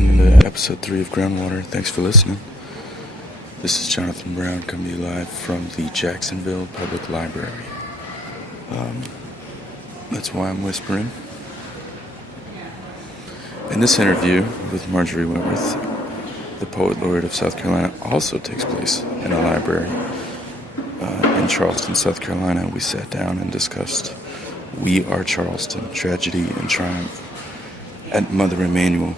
Welcome to episode 3 of Groundwater. Thanks for listening. This is Jonathan Brown coming to you live from the Jacksonville Public Library. That's why I'm whispering. And this interview with Marjory Wentworth, the Poet Laureate of South Carolina, also takes place in a library in Charleston, South Carolina. We sat down and discussed We Are Charleston, Tragedy and Triumph at Mother Emanuel.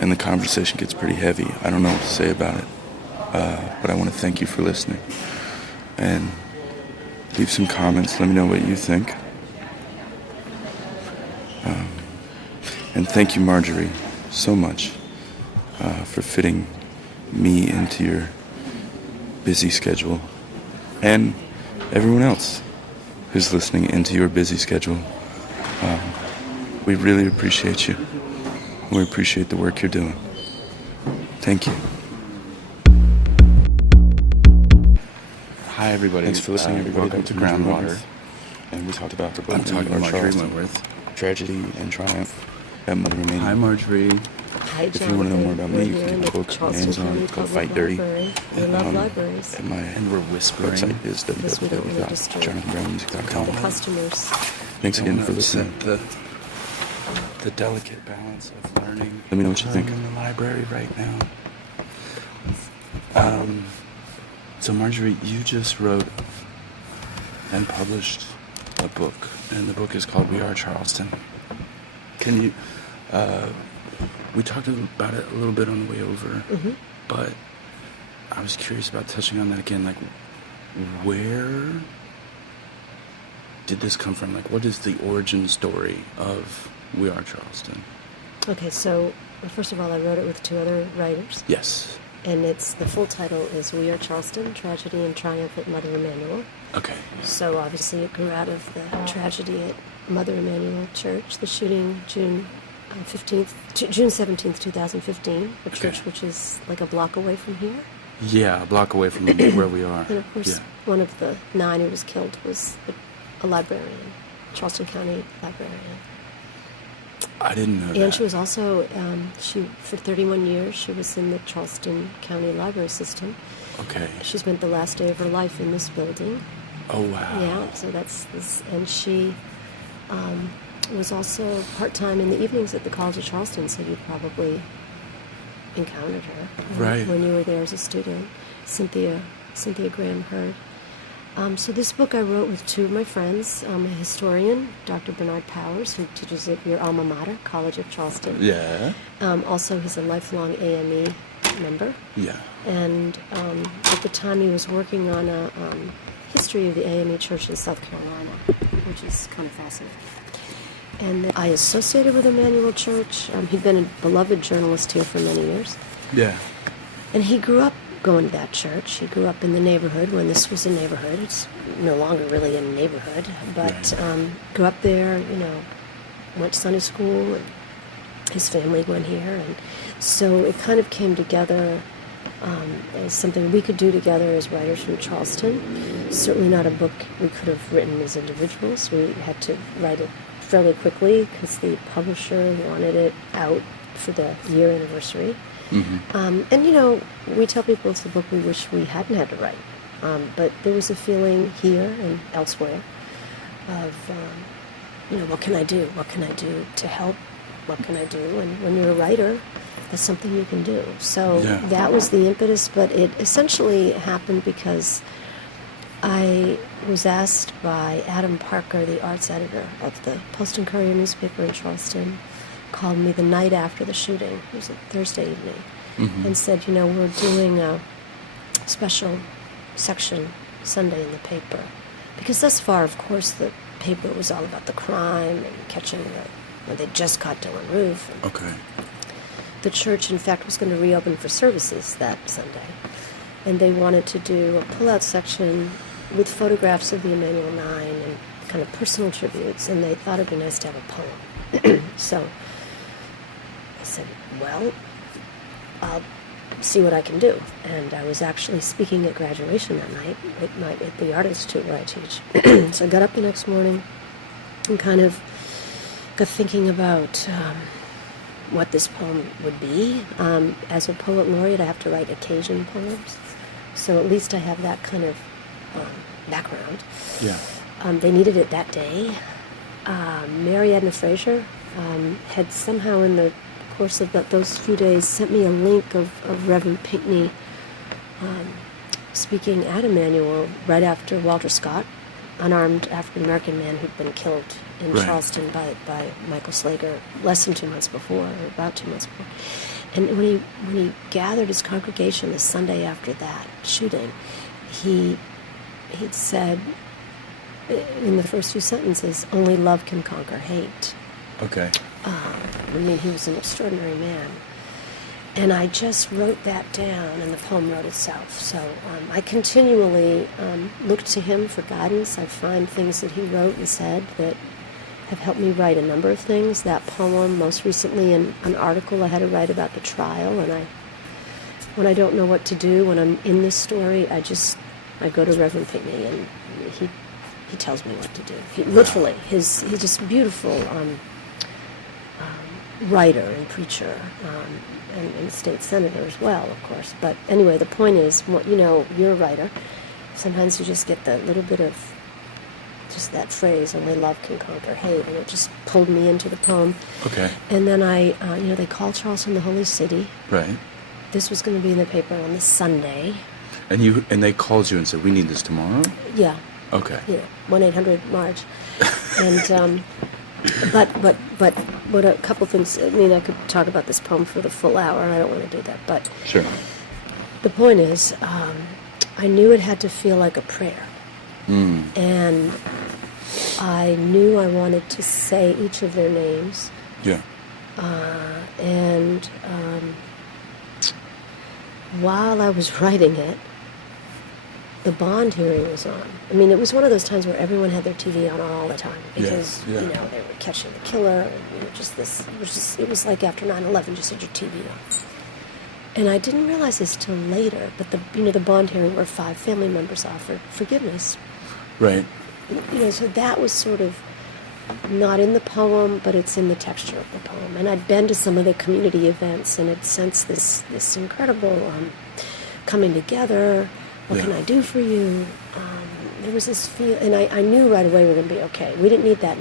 And the conversation gets pretty heavy. I don't know what to say about it, but I want to thank you for listening. And leave some comments. Let me know what you think. And thank you, Marjory, so much for fitting me into your busy schedule, and everyone else who's listening into your busy schedule. We really appreciate you. We appreciate the work you're doing. Thank you. Hi, everybody. Thanks for listening, everybody. Welcome to Groundwater. And we talked about the book. I'm talking to Marjory Wentworth. Tragedy and Triumph at Mother Emanuel. Hi, Marjory. Hi, If you want to know more about me, you can get the book, Charleston Amazon, County it's called Public Fight Dirty. Library. We love libraries. And my And we're whispering. website is Because we don't want to disturb www.jonathanbrownmusic.com. the customers. Thanks again for Upset listening. the delicate balance of learning. Let me know what you think. I'm in the library right now. So Marjory, you just wrote and published a book, and the book is called We Are Charleston. Can you, we talked about it a little bit on the way over, but I was curious about touching on that again. Like, where did this come from? Like, what is the origin story of We Are Charleston? Okay, so first of all, I wrote it with two other writers, Yes. and the full title is We Are Charleston, Tragedy and Triumph at Mother Emanuel. Okay. So obviously it grew out of the tragedy at Mother Emanuel Church, the shooting June 17th, 2015, a church which is like a block away from here. Yeah, a block away from where we are. And of course, one of the 9 who was killed was a librarian, Charleston County librarian. I didn't know that. And she was also, for 31 years, she was in the Charleston County library system. Okay. She spent the last day of her life in this building. Oh, wow. Yeah, so that's this. And she was also part-time in the evenings at the College of Charleston, so you probably encountered her Right. when you were there as a student. Cynthia Graham Hurd. So this book I wrote with two of my friends, a historian, Dr. Bernard Powers, who teaches at your alma mater, College of Charleston. Yeah. Also, he's a lifelong AME member. Yeah. And at the time, he was working on a history of the AME Church in South Carolina, which is kind of fascinating. And I associated with Emanuel Church. He'd been a beloved journalist here for many years. Yeah. And he grew up going to that church. He grew up in the neighborhood when this was a neighborhood. It's no longer really a neighborhood, but grew up there, went to Sunday school, and his family went here. And so it kind of came together as something we could do together as writers from Charleston. Certainly not a book we could have written as individuals. We had to write it fairly quickly because the publisher wanted it out for the year anniversary. And, we tell people it's a book we wish we hadn't had to write. But there was a feeling here and elsewhere of, what can I do? What can I do to help? What can I do? And when you're a writer, that's something you can do. So that was the impetus, but it essentially happened because I was asked by Adam Parker, the arts editor of the Post and Courier newspaper in Charleston, called me the night after the shooting. It was a Thursday evening, and said, we're doing a special section Sunday in the paper. Because thus far, of course, the paper was all about the crime and catching they just caught Dylan Roof. Okay. The church, in fact, was going to reopen for services that Sunday. And they wanted to do a pull-out section with photographs of the Emanuel Nine and kind of personal tributes, and they thought it'd be nice to have a poem. So I said, well, I'll see what I can do. And I was actually speaking at graduation that night at the Art Institute where I teach. So I got up the next morning and kind of got thinking about what this poem would be. As a poet laureate, I have to write occasion poems, so at least I have that kind of background. Yeah. They needed it that day. Mary Edna Fraser had somehow in the course of those few days sent me a link of Reverend Pinckney speaking at Emmanuel right after Walter Scott, unarmed African-American man who'd been killed in Right. Charleston by Michael Slager less than 2 months before, or about 2 months before. And when he gathered his congregation the Sunday after that shooting, he'd said in the first few sentences, "Only love can conquer hate." Okay. I mean, he was an extraordinary man. And I just wrote that down, and the poem wrote itself. So I continually look to him for guidance. I find things that he wrote and said that have helped me write a number of things. That poem, most recently, in an article I had to write about the trial. And when I don't know what to do, when I'm in this story, I go to Reverend Pinckney, and he tells me what to do. Literally, he's just a beautiful writer and preacher, and state senator as well, of course. But anyway, the point is, you're a writer. Sometimes you just get the little bit of just that phrase, "Only love can conquer hate," and it just pulled me into the poem. Okay. And then they called Charleston the Holy City. Right. This was going to be in the paper on this Sunday. And they called you and said, "We need this tomorrow." Yeah. Okay. 1-800-MARCH. And but what a couple things. I mean, I could talk about this poem for the full hour, and I don't want to do that. But Sure. the point is, I knew it had to feel like a prayer, and I knew I wanted to say each of their names, Yeah. and while I was writing it, the bond hearing was on. I mean, it was one of those times where everyone had their TV on all the time because Yeah. they were catching the killer, and it was like after 9/11, just had your TV on. And I didn't realize this till later, but the bond hearing where 5 family members offered forgiveness. Right. So that was sort of not in the poem, but it's in the texture of the poem. And I'd been to some of the community events and had sensed this incredible coming together. What can Yeah. I do for you? There was this feel, and I knew right away we were going to be okay. We didn't need that,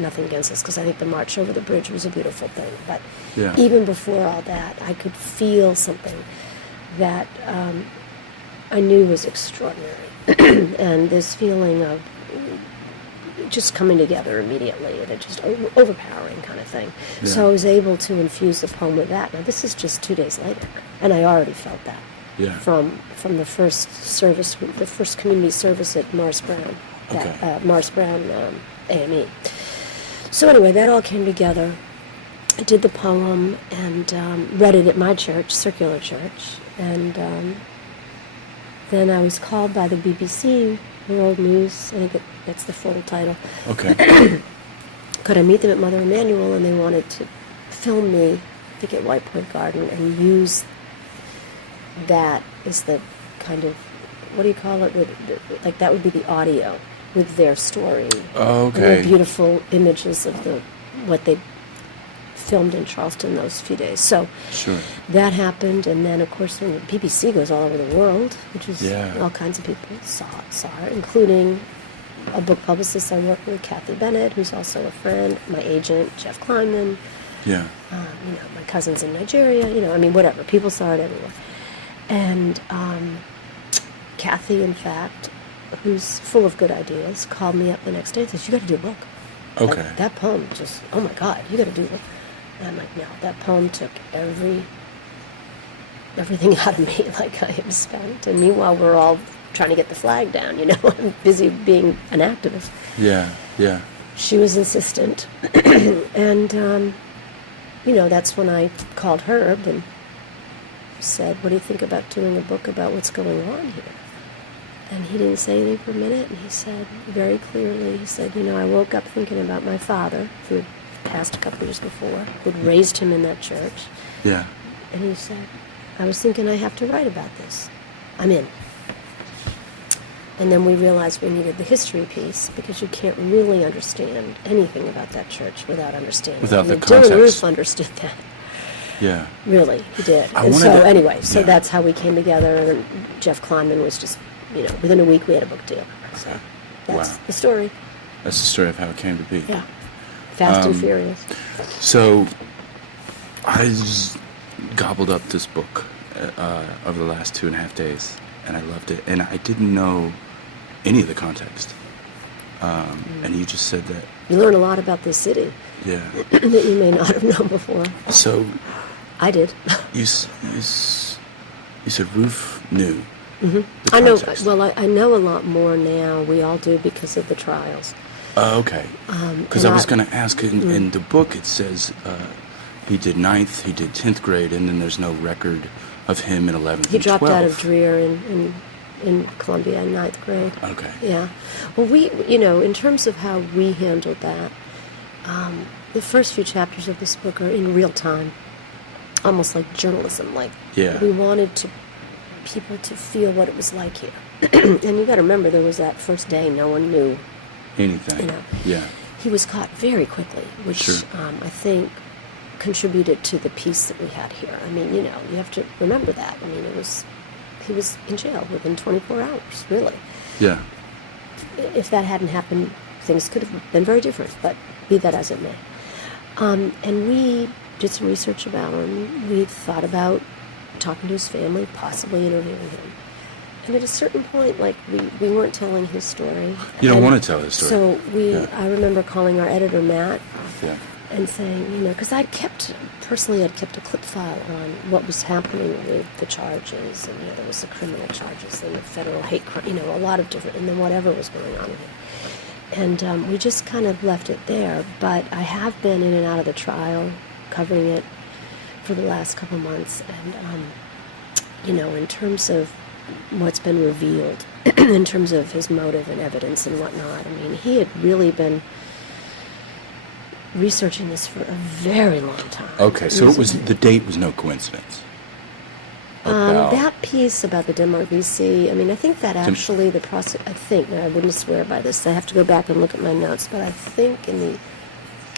nothing against us, because I think the march over the bridge was a beautiful thing. But Yeah. even before all that, I could feel something that I knew was extraordinary. And this feeling of just coming together immediately, and it just overpowering kind of thing. Yeah. So I was able to infuse the poem with that. Now this is just 2 days later, and I already felt that. Yeah. From the first service, the first community service at Morris Brown, Morris Brown AME. So anyway, that all came together. I did the poem and read it at my church, Circular Church, and then I was called by the BBC World News. I think that's the full title. Okay. Could I meet them at Mother Emanuel, and they wanted to film me, I think at White Point Garden, and use that is the kind of, what do you call it? Like that would be the audio with their story. Okay. And the beautiful images of what they filmed in Charleston those few days. So Sure. that happened, and then of course the BBC goes all over the world, which is Yeah. all kinds of people saw it, including a book publicist I work with, Kathy Bennett, who's also a friend, my agent, Jeff Kleinman, Yeah. my cousins in Nigeria, whatever. People saw it everywhere. And Kathy, in fact, who's full of good ideas, called me up the next day and said, "You got to do a book." Okay. Like, that poem just, oh my God, you got to do it. And I'm like, no, that poem took everything out of me, like I am spent. And meanwhile, we're all trying to get the flag down, I'm busy being an activist. Yeah. Yeah. She was insistent. And, that's when I called Herb and said, "What do you think about doing a book about what's going on here?" And he didn't say anything for a minute, and he said very clearly, I woke up thinking about my father, who had passed a couple years before, who'd raised him in that church. Yeah. And he said, "I was thinking I have to write about this. I'm in." And then we realized we needed the history piece because you can't really understand anything about that church without understanding Without it. the And Dylan context. Roof understood that. Yeah. Really, he did. I And wanted so to- anyway, so yeah. that's how we came together. And Jeff Kleinman was just, within a week we had a book deal. So that's Wow. the story. That's the story of how it came to be. Yeah. Fast and Furious. So, I just gobbled up this book over the last 2.5 days, and I loved it. And I didn't know any of the context. And you just said that, You learn a lot about the city yeah. that you may not have known before. So, I did. you said Ruth knew the I know. context. Well, I know a lot more now. We all do because of the trials. Okay. Because and I was I- going to ask, in the book it says he did 9th, he did 10th grade, and then there's no record of him in 11th He and dropped 12th. out of Dreer in Columbia in 9th grade. Okay. Yeah. Well, we, in terms of how we handled that, the first few chapters of this book are in real time, almost like journalism. Like, Yeah. we wanted people to feel what it was like here. And you got to remember, there was that first day, no one knew. Anything. Yeah. He was caught very quickly, which Sure. I think contributed to the peace that we had here. I mean, you have to remember that. I mean, he was in jail within 24 hours, really. Yeah. If that hadn't happened, things could have been very different, but be that as it may. And we did some research about him. We thought about talking to his family, possibly interviewing him. And at a certain point, like, we weren't telling his story. You don't And want to tell his story. So Yeah. I remember calling our editor, Matt, Yeah. and saying, because I'd kept a clip file on what was happening with the charges, and there was the criminal charges and the federal hate crime, a lot of different, and then whatever was going on with it. And we just kind of left it there. But I have been in and out of the trial, covering it for the last couple months, and in terms of what's been revealed, in terms of his motive and evidence and whatnot, I mean, he had really been researching this for a very long time. Okay, so the date was no coincidence. About- That piece about the Denmark VC, I mean, I think that actually now I wouldn't swear by this, I have to go back and look at my notes, but I think it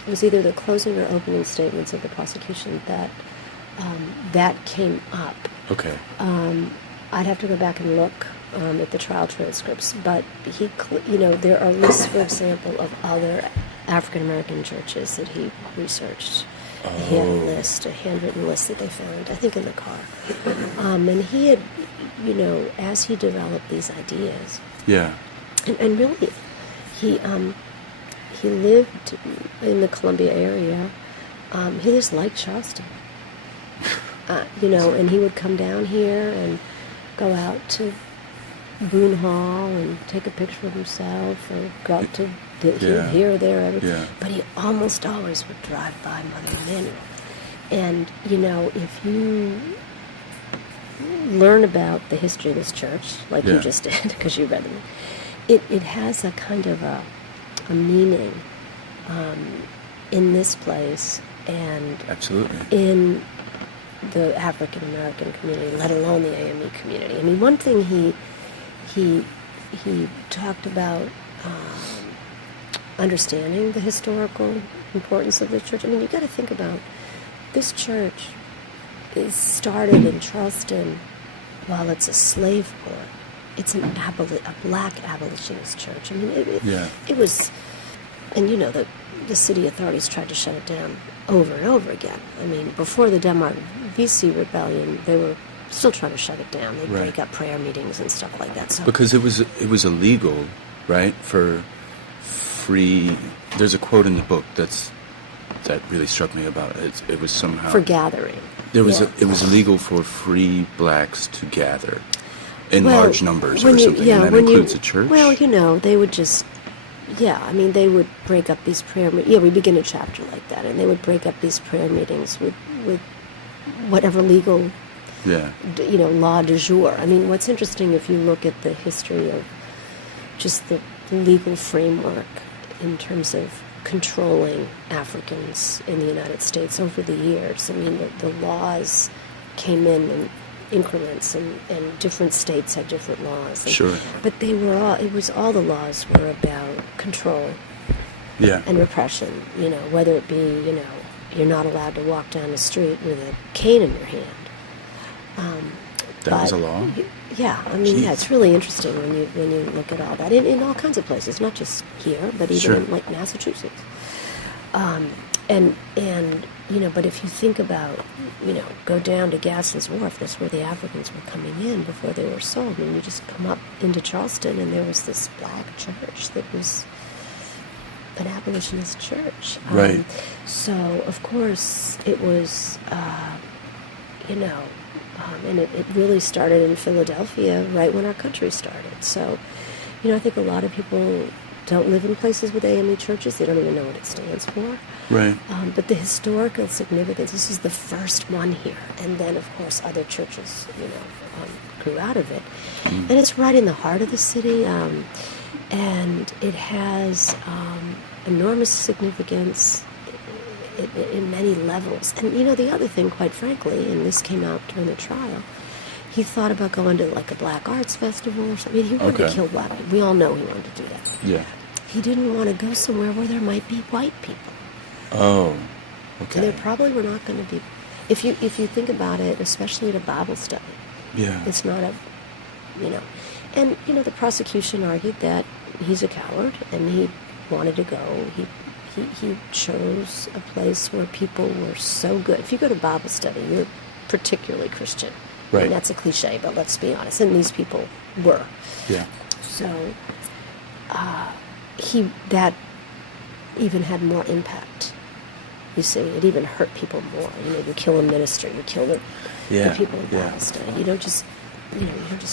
was either the closing or opening statements of the prosecution that came up. Okay. I'd have to go back and look at the trial transcripts, but there are lists, for example, of other African American churches that he researched. He had a handwritten list that they found, I think, in the car. And he had, as he developed these ideas, Yeah. and really, he lived in the Columbia area. He just liked Charleston. And he would come down here and go out to Boone Hall and take a picture of himself, or go out to here or there. Yeah. But he almost always would drive by Mother Emanuel. And, if you learn about the history of this church, like you Yeah. just did, because you read them, it has a kind of a meaning in this place and Absolutely. in the African American community, let alone the AME community. I mean, one thing he talked about understanding the historical importance of the church. I mean, you got to think about this church is started in Charleston while it's a slave port. It's a black abolitionist church. I mean, it was, and the city authorities tried to shut it down over and over again. I mean, before the Denmark VC rebellion, they were still trying to shut it down. They'd break up prayer meetings and stuff like that. So Because it was illegal, right? For free. There's a quote in the book that really struck me about it. It was somehow for gathering. There was Yeah. it was illegal for free blacks to gather in Well, large numbers when or you- something, yeah, and that when you- includes a church. Well, they would just, I mean, they would break up these prayer meetings. Yeah, we begin a chapter like that, and they would break up these prayer meetings with whatever legal, yeah, law du jour. I mean, what's interesting, if you look at the history of just the legal framework in terms of controlling Africans in the United States over the years, I mean, the laws came in increments, and different states had different laws. Sure. But all the laws were about control Yeah. and repression, whether it be, you're not allowed to walk down the street with a cane in your hand. That was a law? Yeah, I mean, Jeez. it's really interesting when you look at all that in all kinds of places, not just here, but even Sure. in like Massachusetts. But if you think about, go down to Gadsden's Wharf, that's where the Africans were coming in before they were sold, and you just come up into Charleston, and there was this black church that was an abolitionist church. Right. So, of course, it was, and it really started in Philadelphia right when our country started. So, I think a lot of people don't live in places with AME churches. They don't even know what it stands for. Right. But the historical significance, this is the first one here. And then, of course, other churches, grew out of it. And it's right in the heart of the city. And it has enormous significance in many levels. And, the other thing, quite frankly, and this came out during the trial, he thought about going to like a black arts festival or something. He wanted to kill black people. We all know he wanted to do that. Yeah. He didn't want to go somewhere where there might be white people. Oh, okay. And there probably were not going to be. If you think about it, especially at a Bible study, Yeah. it's not a, And the prosecution argued that he's a coward and he wanted to go. He chose a place where people were so good. If you go to Bible study, you're particularly Christian. Right. And that's a cliche, but let's be honest. And these people were. Yeah. So that even had more impact. You see, it even hurt people more. You kill a minister, you kill the people in Bible study. You don't just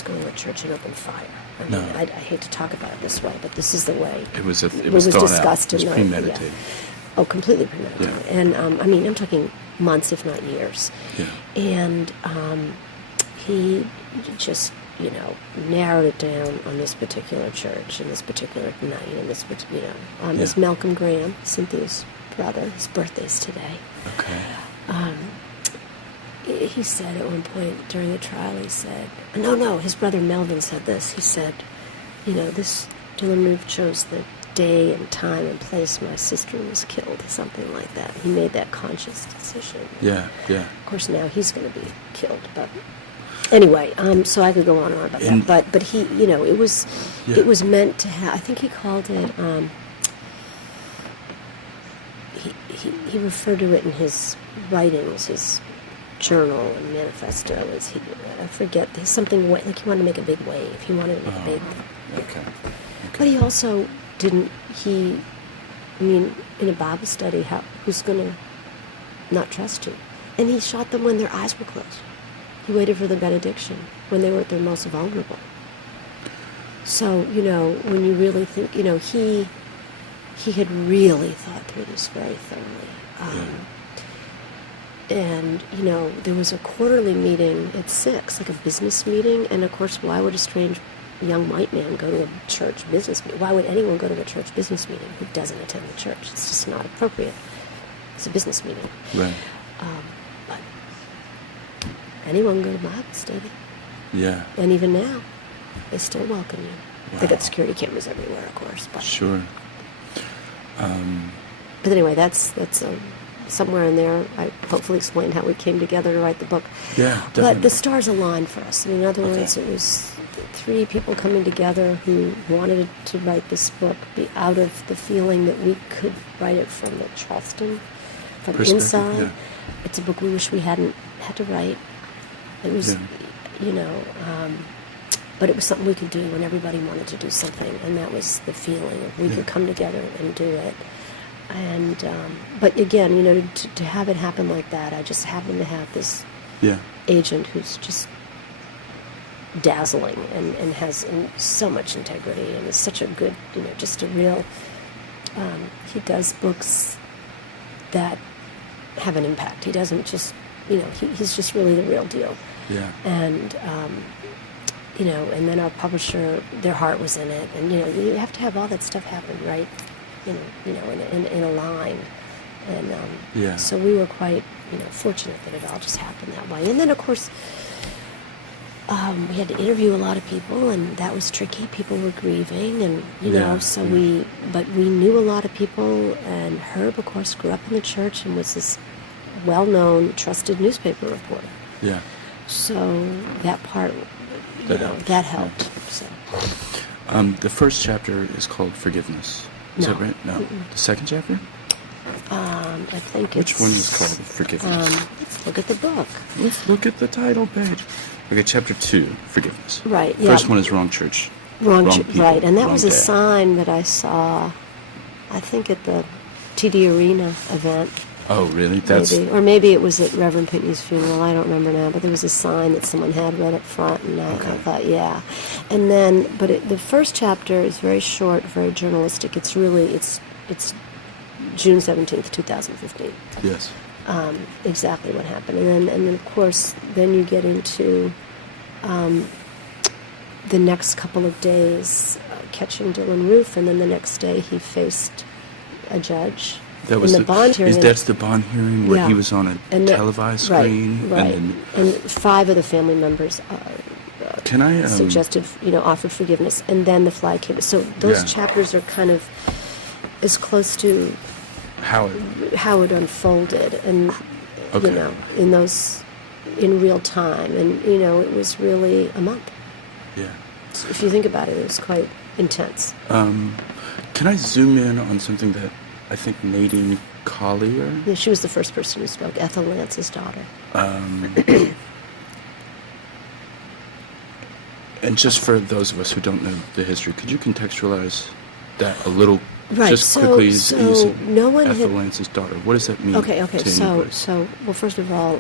go to a church and open fire. I mean, No. I hate to talk about it this way, but this is the way It was thought discussed out. It was in premeditated. Oh, completely premeditated. Yeah. And I'm talking months, if not years. Yeah. And he just narrowed it down on this particular church and this particular night and this this Malcolm Graham, Cynthia's brother. His birthday's today. Okay. He said at one point during the trial, he said, no, his brother Melvin said this. He said, this Dylan Roof chose the day and time and place my sister was killed, something like that. He made that conscious decision. Yeah, yeah. Of course, now he's going to be killed, but anyway, so I could go on and on about that. But he, it was meant to have. I think he called it. He referred to it in his writings, his journal and manifesto. I forget. There's something like he wanted to make a big wave. He wanted to make a big. Okay. But he also didn't. In a Bible study, who's going to not trust you? And he shot them when their eyes were closed. He waited for the benediction when they were at their most vulnerable. So, when you really think, he had really thought through this very thoroughly. And, there was a quarterly meeting at 6, like a business meeting. And, of course, why would a strange young white man go to a church business meeting? Why would anyone go to a church business meeting who doesn't attend the church? It's just not appropriate. It's a business meeting. Right. But anyone can go to Bible study. Yeah. And even now, they still welcome you. They got security cameras everywhere, of course. But, Sure. but anyway, that's somewhere in there. I hopefully explained how we came together to write the book. Yeah, definitely. But the stars aligned for us. In other words, it was 3 people coming together who wanted to write this book, be out of the feeling that we could write it from the Charleston, from Perspective, inside. yeah. It's a book we wish we hadn't had to write. It was, but it was something we could do when everybody wanted to do something, and that was the feeling of we could come together and do it. And but again, to have it happen like that, I just happen to have this agent who's just dazzling and has so much integrity and is such a good, just a real. He does books that have an impact. He doesn't just, he's just really the real deal. Yeah. And and then our publisher, their heart was in it, and you have to have all that stuff happen, right? In a line, and so we were quite, fortunate that it all just happened that way. And then, of course, we had to interview a lot of people, and that was tricky. People were grieving, and but we knew a lot of people. And Herb, of course, grew up in the church and was this well-known, trusted newspaper reporter. Yeah. So that part, that helped. So. The first chapter is called Forgiveness. Is that right? No. Mm-mm. The second chapter? I think Which one is called Forgiveness? Let's look at the book. Let's look at the title page. Okay, chapter 2, Forgiveness. Right, yeah. First one is Wrong Church. People, right, and that wrong was a day. sign that I saw, I think at the TD Arena event. Oh, really? That's Maybe it was at Reverend Pitney's funeral. I don't remember now, but there was a sign that someone had right up front, and I thought, yeah. And then, the first chapter is very short, very journalistic. It's June 17th, 2015. Yes. Exactly what happened, and then of course, then you get into the next couple of days catching Dylan Roof, and then the next day he faced a judge. That was in the bond hearing. That's the bond hearing where Yeah. he was on a televised screen, right. And 5 of the family members Can I suggested, offered forgiveness, and then the flag came. So those chapters are kind of as close to how it unfolded, and in real time, and it was really a month. Yeah. So if you think about it, it was quite intense. Can I zoom in on something that I think Nadine Collier? Yeah, she was the first person who spoke. Ethel Lance's daughter. And just for those of us who don't know the history, could you contextualize that a little? Right. Just quickly, So no one Ethel had. Lance's daughter. What does that mean? Okay. To anybody? Well, first of all,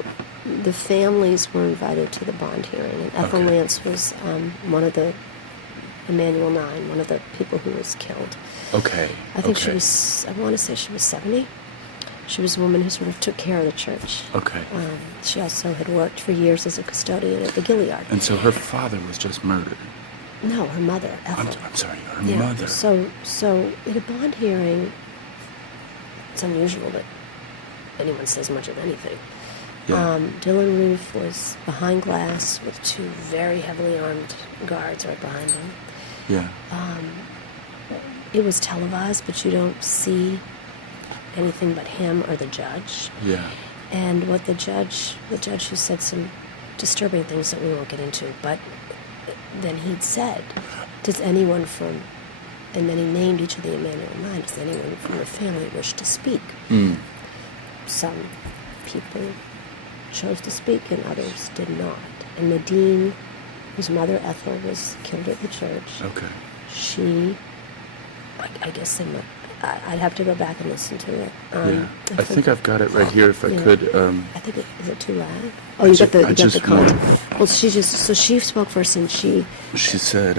the families were invited to the bond hearing, and Ethel Lance was one of the Emmanuel 9, one of the people who was killed. Okay. I think she was. I want to say she was 70. She was a woman who sort of took care of the church. Okay. She also had worked for years as a custodian at the Gilliard. And so her father was just murdered. No, her mother, Ethel. I'm sorry, her mother. So at a bond hearing, it's unusual that anyone says much of anything. Yeah. Dylan Roof was behind glass with 2 very heavily armed guards right behind him. Yeah. It was televised, but you don't see anything but him or the judge. Yeah. And what the judge who said some disturbing things that we won't get into, but then he'd said, does anyone from, and then he named each of the Emmanuel 9, does anyone from your family wish to speak? Some people chose to speak and others did not. And Nadine, whose mother Ethel was killed at the church, she, I guess I'd have to go back and listen to it. I think I've got it right here. If I could. I think is it too loud? Oh, you got the content. Well, she spoke first, and she said,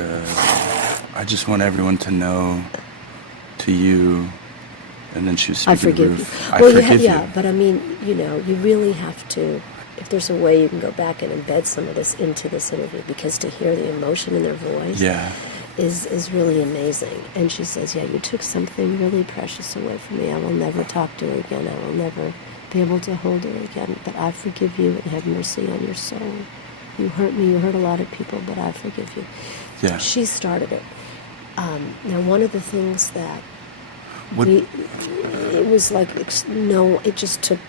"I just want everyone to know, to you," and then she was speaking I forgive to you. Ruth. I Well, forgive you. But I mean, you really have to. If there's a way you can go back and embed some of this into this interview, because to hear the emotion in their voice. Yeah. Is really amazing. And she says, you took something really precious away from me. I will never talk to her again. I will never be able to hold her again. But I forgive you and have mercy on your soul. You hurt me. You hurt a lot of people, but I forgive you. Yeah. She started it. Now, one of the things that it was like, it just took,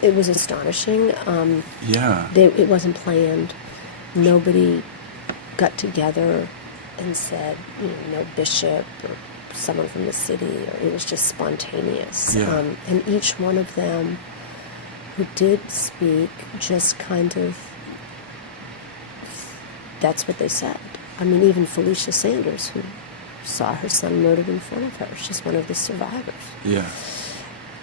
it was astonishing. It wasn't planned. Nobody got together and said, no bishop or someone from the city, or it was just spontaneous. Yeah. And each one of them who did speak just kind of, that's what they said. I mean, even Felicia Sanders, who saw her son murdered in front of her, she's one of the survivors. Yeah.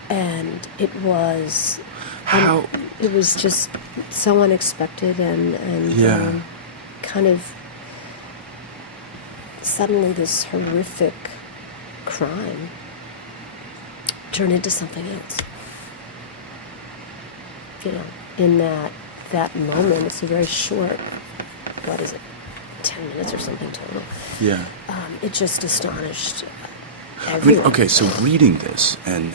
And it was, How? It was just so unexpected and kind of, suddenly this horrific crime turned into something else. In that moment, it's a very short, 10 minutes or something total. Yeah. It just astonished everyone. Okay, so reading this and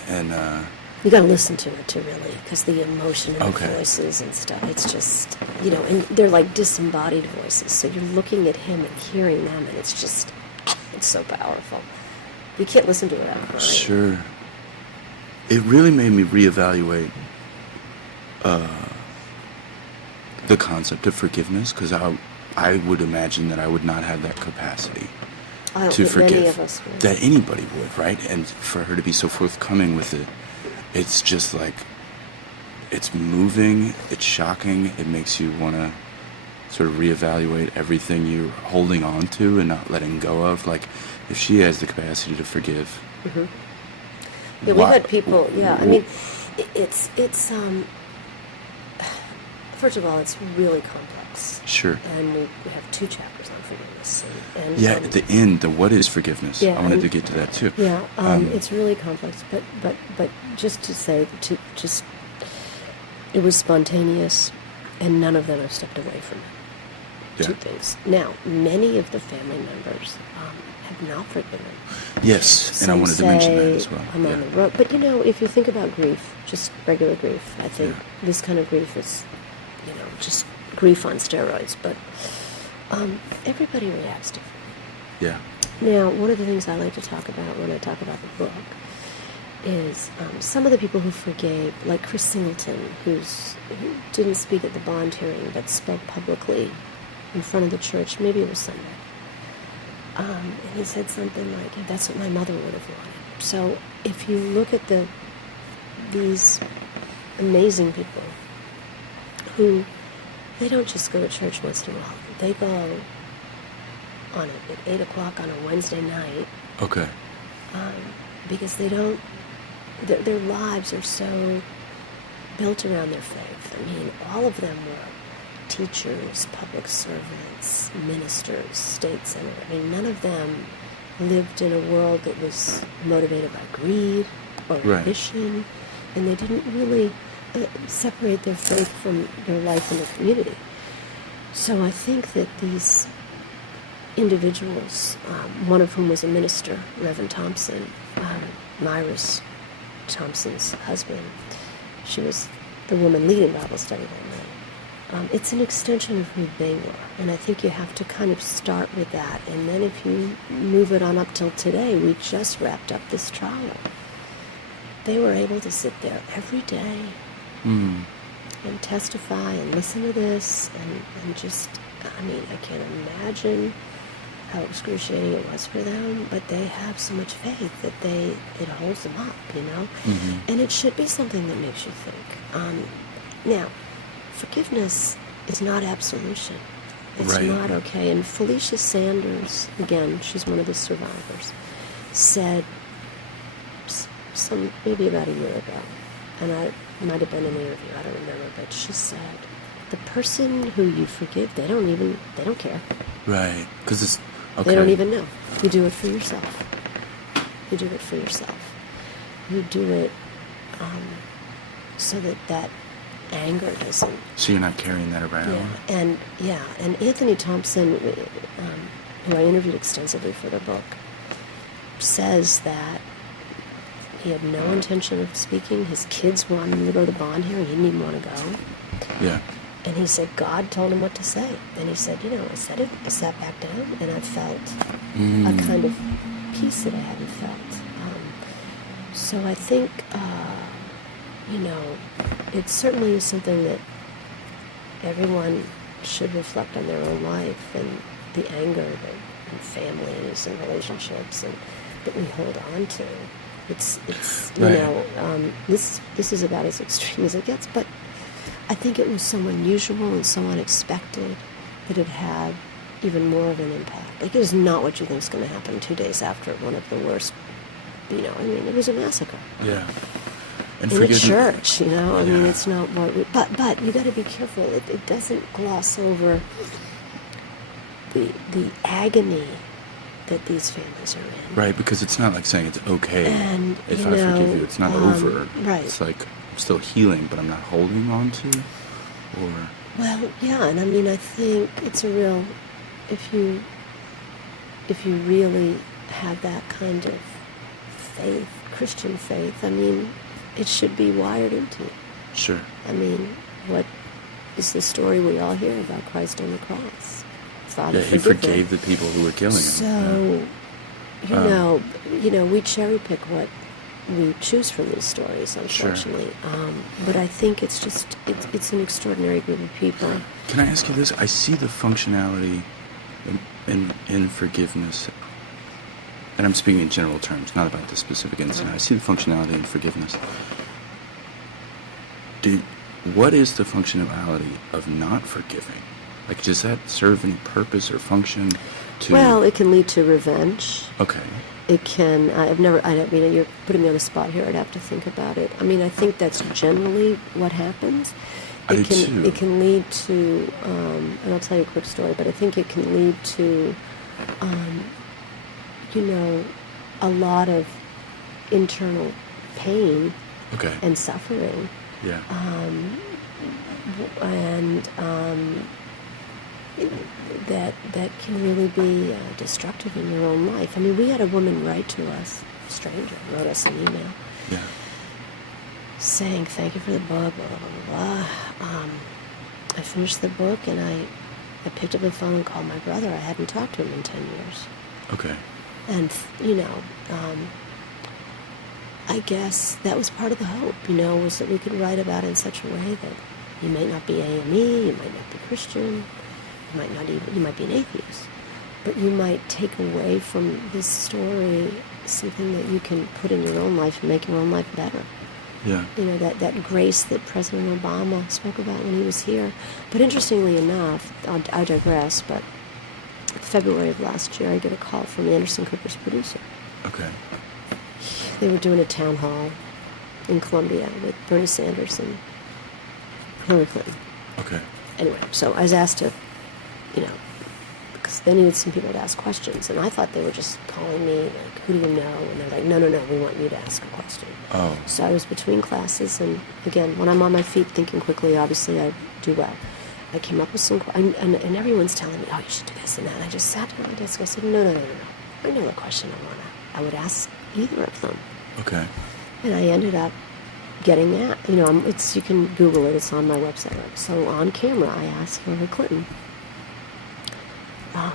You got to listen to it to really, because the emotion in Okay. the voices and stuff, it's just, and they're like disembodied voices. So you're looking at him and hearing them, and it's just, it's so powerful. You can't listen to it without crying. Sure. It really made me reevaluate the concept of forgiveness, because I would imagine that I would not have that capacity I don't to think many forgive. of us would. That anybody would, right? And for her to be so forthcoming with it, it's just like, it's moving, it's shocking, it makes you want to sort of reevaluate everything you're holding on to and not letting go of. Like, if she has the capacity to forgive. Yeah, we've why- had people. Yeah, I mean, it's first of all, it's really complex. Sure. And we have 2 chapters on forgiveness. And Yeah, at the end, the what is forgiveness? Yeah, I wanted and- to get to that too. Yeah, it's really complex. But just to say, it was spontaneous, and none of them have stepped away from it. Yeah. 2 things. Now, many of the family members have not forgiven. Yes, and I Some wanted to mention that say, as well. I'm Yeah. on the road. But if you think about grief, just regular grief, I think Yeah. this kind of grief is, just grief on steroids. But everybody reacts differently. Yeah. Now, one of the things I like to talk about when I talk about the book is some of the people who forgave, like Chris Singleton, who didn't speak at the bond hearing but spoke publicly in front of the church. Maybe it was Sunday. And he said something like, "Yeah, that's what my mother would have wanted." So if you look at these amazing people who, they don't just go to church once in a while. They go at 8 o'clock on a Wednesday night Okay. because they don't, their lives are so built around their faith. I mean, all of them were teachers, public servants, ministers, state senators. I mean, none of them lived in a world that was motivated by greed or Right. ambition, and they didn't really separate their faith from their life in the community. So I think that these individuals, one of whom was a minister, Reverend Thompson, Myra's Thompson's husband, she was the woman leading Bible study that night. It's an extension of who they were, and I think you have to kind of start with that. And then if you move it on up till today, we just wrapped up this trial. They were able to sit there every day Mm. and testify and listen to this and just, I mean, I can't imagine how excruciating it was for them, but they have so much faith that it holds them up, Mm-hmm. And it should be something that makes you think. Now, forgiveness is not absolution. It's Right. not okay. And Felicia Sanders, again, she's one of the survivors, said maybe about a year ago, and I might have been in the interview, I don't remember, but she said, the person who you forgive, they don't care. Right. Because it's okay. They don't even know. You do it for yourself. You do it for yourself. You do it so that anger doesn't. So you're not carrying that around. And Anthony Thompson, who I interviewed extensively for the book, says that he had no intention of speaking. His kids wanted him to go to the bond hearing. He didn't even want to go. Yeah. And he said God told him what to say. And he said, I said it. I sat back down, and I felt a kind of peace that I hadn't felt. So I think, it certainly is something that everyone should reflect on their own life and the anger in families and relationships and that we hold on to. It's Right. This is about as extreme as it gets, but I think it was so unusual and so unexpected that it had even more of an impact. Like, it is not what you think is going to happen 2 days after one of the worst, it was a massacre. Yeah. And In a forgiveness. church, I mean, Yeah. it's not what we, but you got to be careful. It doesn't gloss over the agony that these families are in. Right, because it's not like saying it's okay And, if you I know, forgive you. It's not over. right. It's like I'm still healing, but I'm not holding on to. Or Well, yeah, and I mean, I think it's a real, if you really have that kind of faith, Christian faith, I mean, it should be wired into you. Sure. I mean, what is the story we all hear about Christ on the cross? Father, Yeah, he forgive them. forgave the people who were killing him. So, you know, we cherry pick what we choose from these stories, unfortunately. But I think it's just, it's an extraordinary group of people. Can I ask you this? I see the functionality in forgiveness, and I'm speaking in general terms, not about this specific incident. I see the functionality in forgiveness. What is the functionality of not forgiving? Like, does that serve any purpose or function to... Well, it can lead to revenge. Okay. It can, I mean, you're putting me on the spot here, I'd have to think about it. I mean, I think that's generally what happens. I do too. It can lead to, and I'll tell you a quick story, but I think it can lead to, you know, a lot of internal pain Okay. and suffering. Yeah. And that can really be destructive in your own life. I mean, we had a woman write to us, a stranger, wrote us an email, Yeah. saying, thank you for the book, blah, blah, blah, blah. I finished the book, and I picked up the phone and called my brother. I hadn't talked to him in 10 years. Okay. And, you know, I guess that was part of the hope, you know, was that we could write about it in such a way that you might not be AME, you might not be Christian, you might be an atheist, but you might take away from this story something that you can put in your own life and make your own life better. Yeah. You know, that grace that President Obama spoke about when he was here. But interestingly enough, I digress, but February of last year, I get a call from Anderson Cooper's producer. Okay. They were doing a town hall in Columbia with Bernie Sanders and Hillary Clinton. Okay. Anyway, so I was asked to, you know, because they needed some people to ask questions, and I thought they were just calling me, like, who do you know? And they're like, no, we want you to ask a question. Oh. So I was between classes, and again, when I'm on my feet thinking quickly, obviously I do well. I came up with some, and everyone's telling me, oh, you should do this and that. And I just sat down at my desk. I said, no. I know the question I would ask either of them. Okay. And I ended up getting that. You know, you can Google it. It's on my website. So on camera, I asked Hillary Clinton.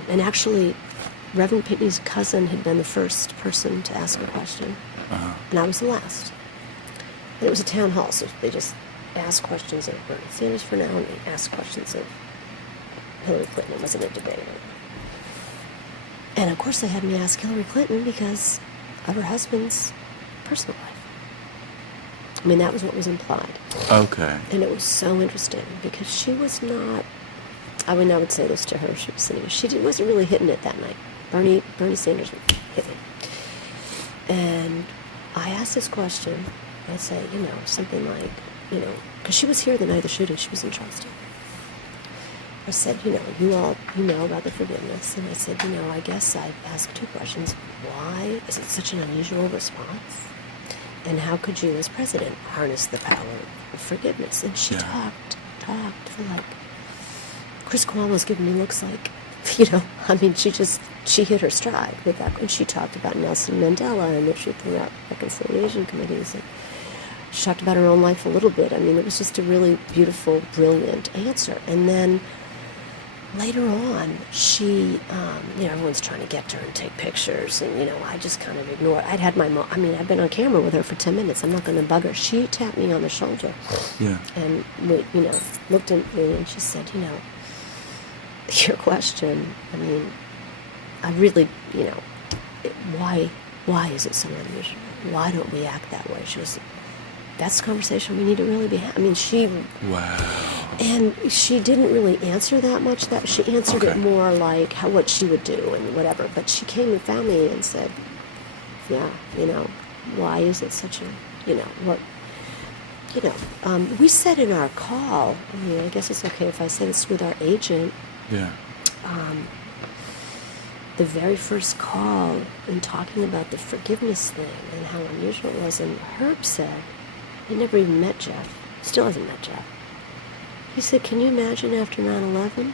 And actually, Reverend Pitney's cousin had been the first person to ask a question. Uh-huh. And I was the last. And it was a town hall, so they just asked questions of Bernie Sanders for now, and they asked questions of Hillary Clinton. It wasn't a debate. And of course, they had me ask Hillary Clinton because of her husband's personal life. I mean, that was what was implied. Okay. And it was so interesting because she was not, I would say this to her, she was sitting, wasn't really hitting it that night. Bernie Sanders was hitting it. And I asked this question, I say, you know, something like, you know, because she was here the night of the shooting, she was in Charleston. I said, you know, you know about the forgiveness. And I said, you know, I guess I'd ask two questions. Why is it such an unusual response? And how could you, as president, harness the power of forgiveness? And she talked for like, Chris Cuomo's giving me looks like, you know, I mean, she hit her stride with that. And she talked about Nelson Mandela and the Truth and Reconciliation Committees. And she talked about her own life a little bit. I mean, it was just a really beautiful, brilliant answer. And then later on, she, you know, everyone's trying to get to her and take pictures, and, you know, I just kind of ignored. I'd been on camera with her for 10 minutes. I'm not going to bug her. She tapped me on the shoulder. Yeah. And, you know, looked at me, and she said, you know, your question, I mean, I really, you know, why is it so unusual? Why don't we act that way? She was, that's the conversation we need to really be having. I mean, she... Wow. And she didn't really answer that much. That she answered it more like what she would do and whatever. But she came and found me and said, yeah, you know, why is it such a, you know, what... You know, we said in our call, I mean, I guess it's okay if I say this with our agent, Yeah. the very first call in talking about the forgiveness thing and how unusual it was, and Herb said, he never even met Jeff, still hasn't met Jeff. He said, can you imagine after 9/11,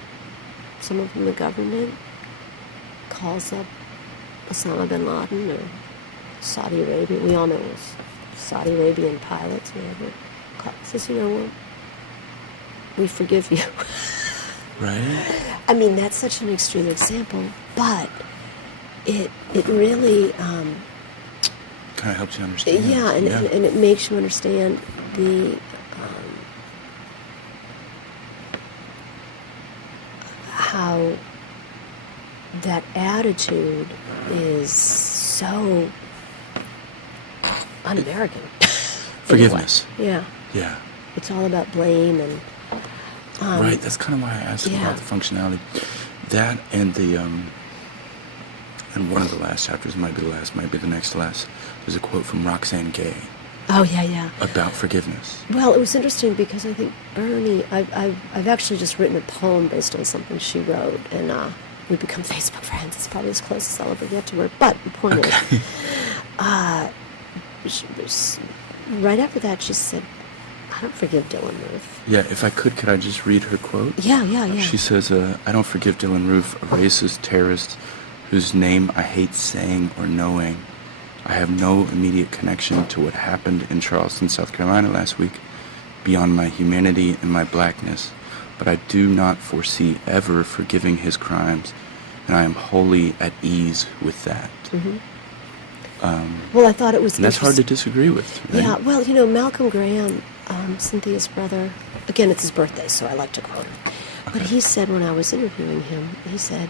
someone from the government calls up Osama bin Laden or Saudi Arabia, we all know it was Saudi Arabian pilots, whatever, says, well, we forgive you. Right? I mean, that's such an extreme example, but it really, Kind of helps you understand. yeah, and it makes you understand the how that attitude is so un-American. Forgiveness. Yeah. Yeah. It's all about blame and... right, that's kind of why I asked about the functionality. That and the... and one of the last chapters, might be the last, might be the next to last, there's a quote from Roxane Gay. Oh, yeah. About forgiveness. Well, it was interesting because I think Bernie... I've actually just written a poem based on something she wrote, and we've become Facebook friends. It's probably as close as I'll ever get to her. But the point is... right after that, she said, I don't forgive Dylan Roof. Yeah, if I could I just read her quote? Yeah. She says, I don't forgive Dylan Roof, a racist terrorist whose name I hate saying or knowing. I have no immediate connection to what happened in Charleston, South Carolina last week, beyond my humanity and my blackness, but I do not foresee ever forgiving his crimes, and I am wholly at ease with that. Mm-hmm. Well, I thought it was... And that's hard to disagree with, right? Yeah, well, Malcolm Graham, Cynthia's brother, again, it's his birthday, so I like to quote him. Okay. But he said when I was interviewing him, he said,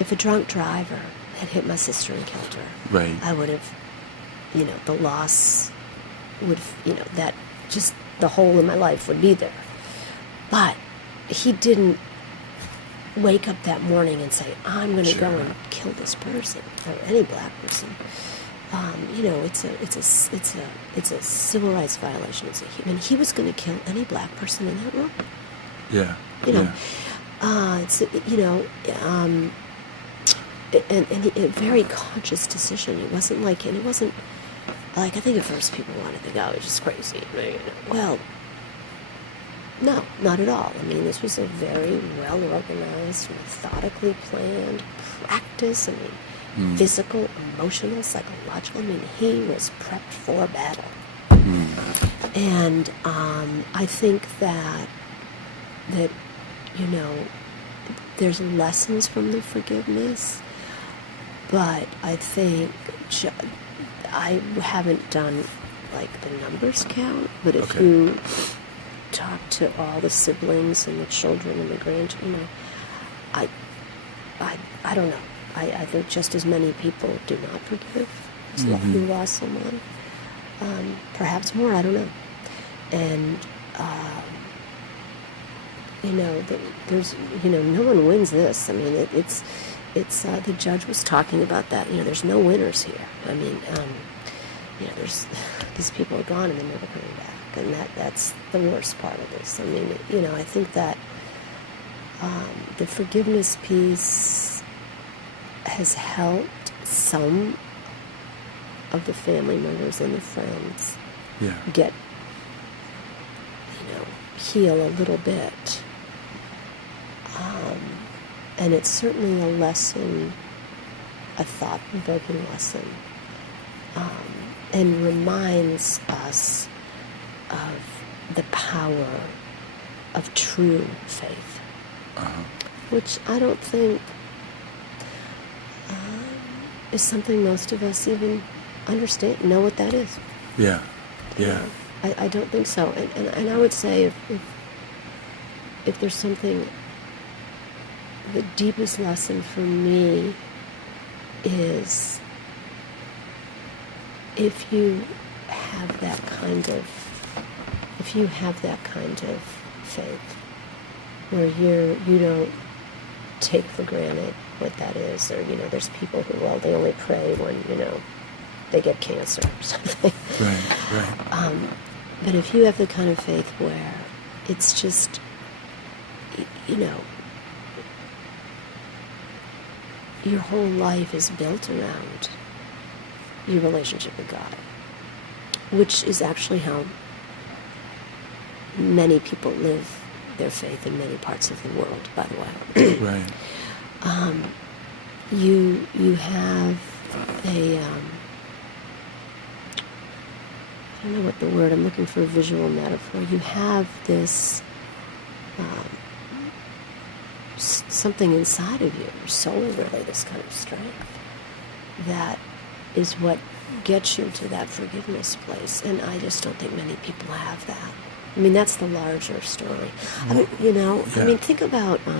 if a drunk driver had hit my sister and killed her, right, I would have, the loss would have, that just the hole in my life would be there. But he didn't wake up that morning and say, I'm going to go and kill this person, or any black person. It's a civil rights violation. He was going to kill any black person in that room. Yeah. And a very conscious decision. It wasn't like, I think at first people wanted to go, it's just crazy. Well, no, not at all. I mean, this was a very well-organized, methodically planned practice. Physical, emotional, psychological. He was prepped for battle. And I think that there's lessons from the forgiveness, but I think I haven't done the numbers count, but if you talk to all the siblings and the children and the grandchildren, I don't know. I think just as many people do not forgive who lost someone. Perhaps more, I don't know. And, there's, no one wins this. I mean, it's the judge was talking about that. There's no winners here. I mean, there's, these people are gone and they're never coming back. And that's the worst part of this. I mean, I think that the forgiveness piece has helped some of the family members and the friends get, heal a little bit. And it's certainly a lesson, a thought-provoking lesson, and reminds us of the power of true faith, which I don't think is something most of us even know what that is. Yeah. I don't think so. And I would say if there's something, the deepest lesson for me is if you have that kind of faith where you don't take for granted what that is, or there's people who they only pray when they get cancer or something. Right. But if you have the kind of faith where it's just your whole life is built around your relationship with God, which is actually how many people live their faith in many parts of the world, by the way. Right. You have don't know what the word, I'm looking for a visual metaphor. You have this something inside of you, your soul really, this kind of strength that is what gets you to that forgiveness place. And I just don't think many people have that. I mean, that's the larger story. I mean, you know, Yeah. I mean, think about, you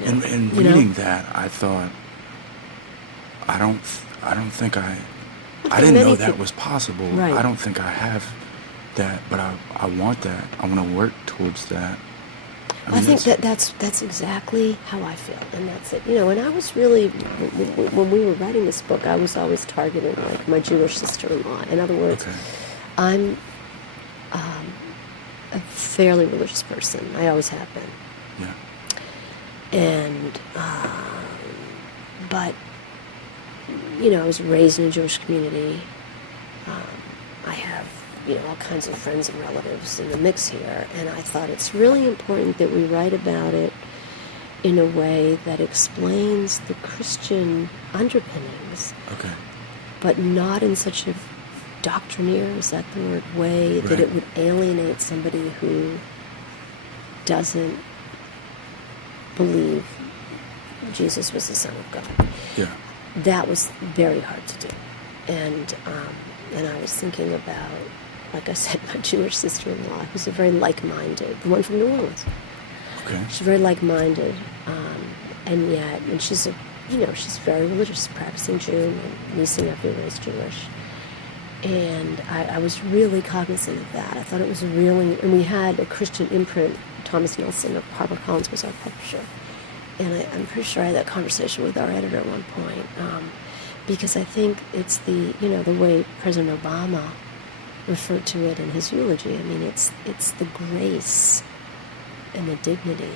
know, And you know? reading that, I thought, I don't think I think didn't many know that people- was possible. Right. I don't think I have that, but I want that. I want to work towards that. I think that's exactly how I feel, and that's it. You know, and I was really, when we were writing this book, I was always targeting like my Jewish sister-in-law. In other words, Okay. I'm a fairly religious person. I always have been, Yeah. and but you know, I was raised in a Jewish community. I have, you know, all kinds of friends and relatives in the mix here, and I thought it's really important that we write about it in a way that explains the Christian underpinnings, Okay. but not in such a doctrinaire, is that the word, way that Right. it would alienate somebody who doesn't believe Jesus was the Son of God. Yeah. That was very hard to do. And I was thinking about, like I said, my Jewish sister-in-law, who's a very like-minded, the one from New Orleans. Okay. She's very like-minded, and yet, and she's a, you know, she's very religious, practicing Jew, my niece and nephew is Jewish. And I was really cognizant of that. I thought it was really, and we had a Christian imprint. Thomas Nelson of HarperCollins was our publisher. And I'm pretty sure I had that conversation with our editor at one point, because I think it's the, you know, the way President Obama referred to it in his eulogy. I mean, it's the grace and the dignity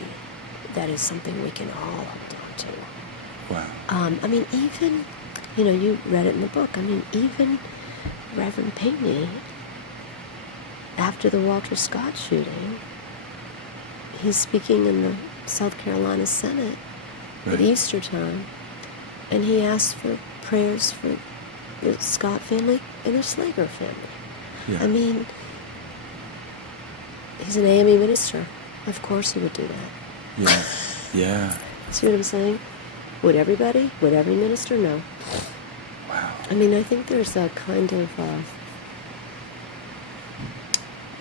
that is something we can all hold on to. Wow. I mean, even, you know, you read it in the book. I mean, even Reverend Pinckney, after the Walter Scott shooting, he's speaking in the South Carolina Senate at Right. Easter time, and he asked for prayers for the Scott family and the Slager family. Yeah. I mean, he's an AME minister. Of course he would do that. Yeah. Yeah. See what I'm saying? Would everybody? Would every minister? No. Wow. I mean, I think there's a kind of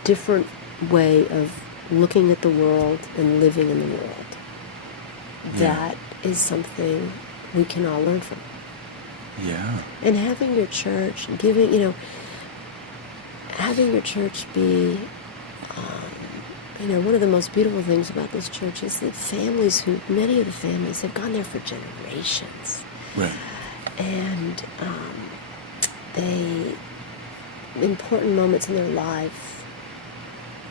different way of looking at the world and living in the world. Yeah. That is something we can all learn from. Yeah. And having your church, giving, you know, having your church be, you know, one of the most beautiful things about this church is that families many of the families have gone there for generations. Right. And important moments in their life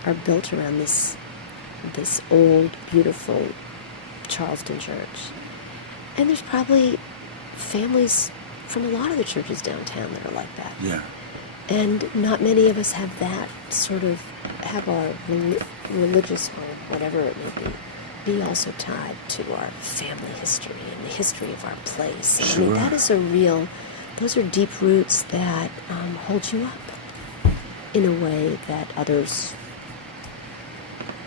are built around this old, beautiful Charleston church. And there's probably families from a lot of the churches downtown that are like that. Yeah. And not many of us have that sort of, have our religious, or whatever it may be also tied to our family history and the history of our place. And I mean, Sure. that is those are deep roots that hold you up in a way that others,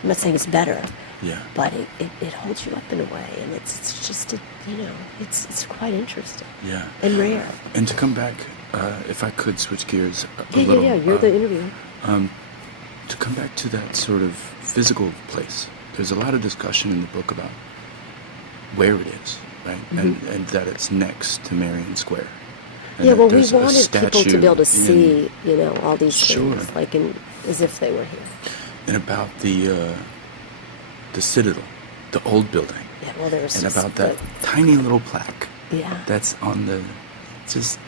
I'm not saying it's better, Yeah. but it holds you up in a way, and it's just, you know, it's quite interesting Yeah. and rare. And to come back, if I could switch gears a Yeah, little. yeah, you're the interviewer. To come back to that sort of physical place, there's a lot of discussion in the book about where it is, right? And that it's next to Marion Square. And Yeah, that well, we there's a wanted people to be able to statue see, you know, all these Sure. things, like as if they were here. and about the Citadel, the old building, Yeah, well, there was and just, about that tiny little plaque yeah. that's on the, just,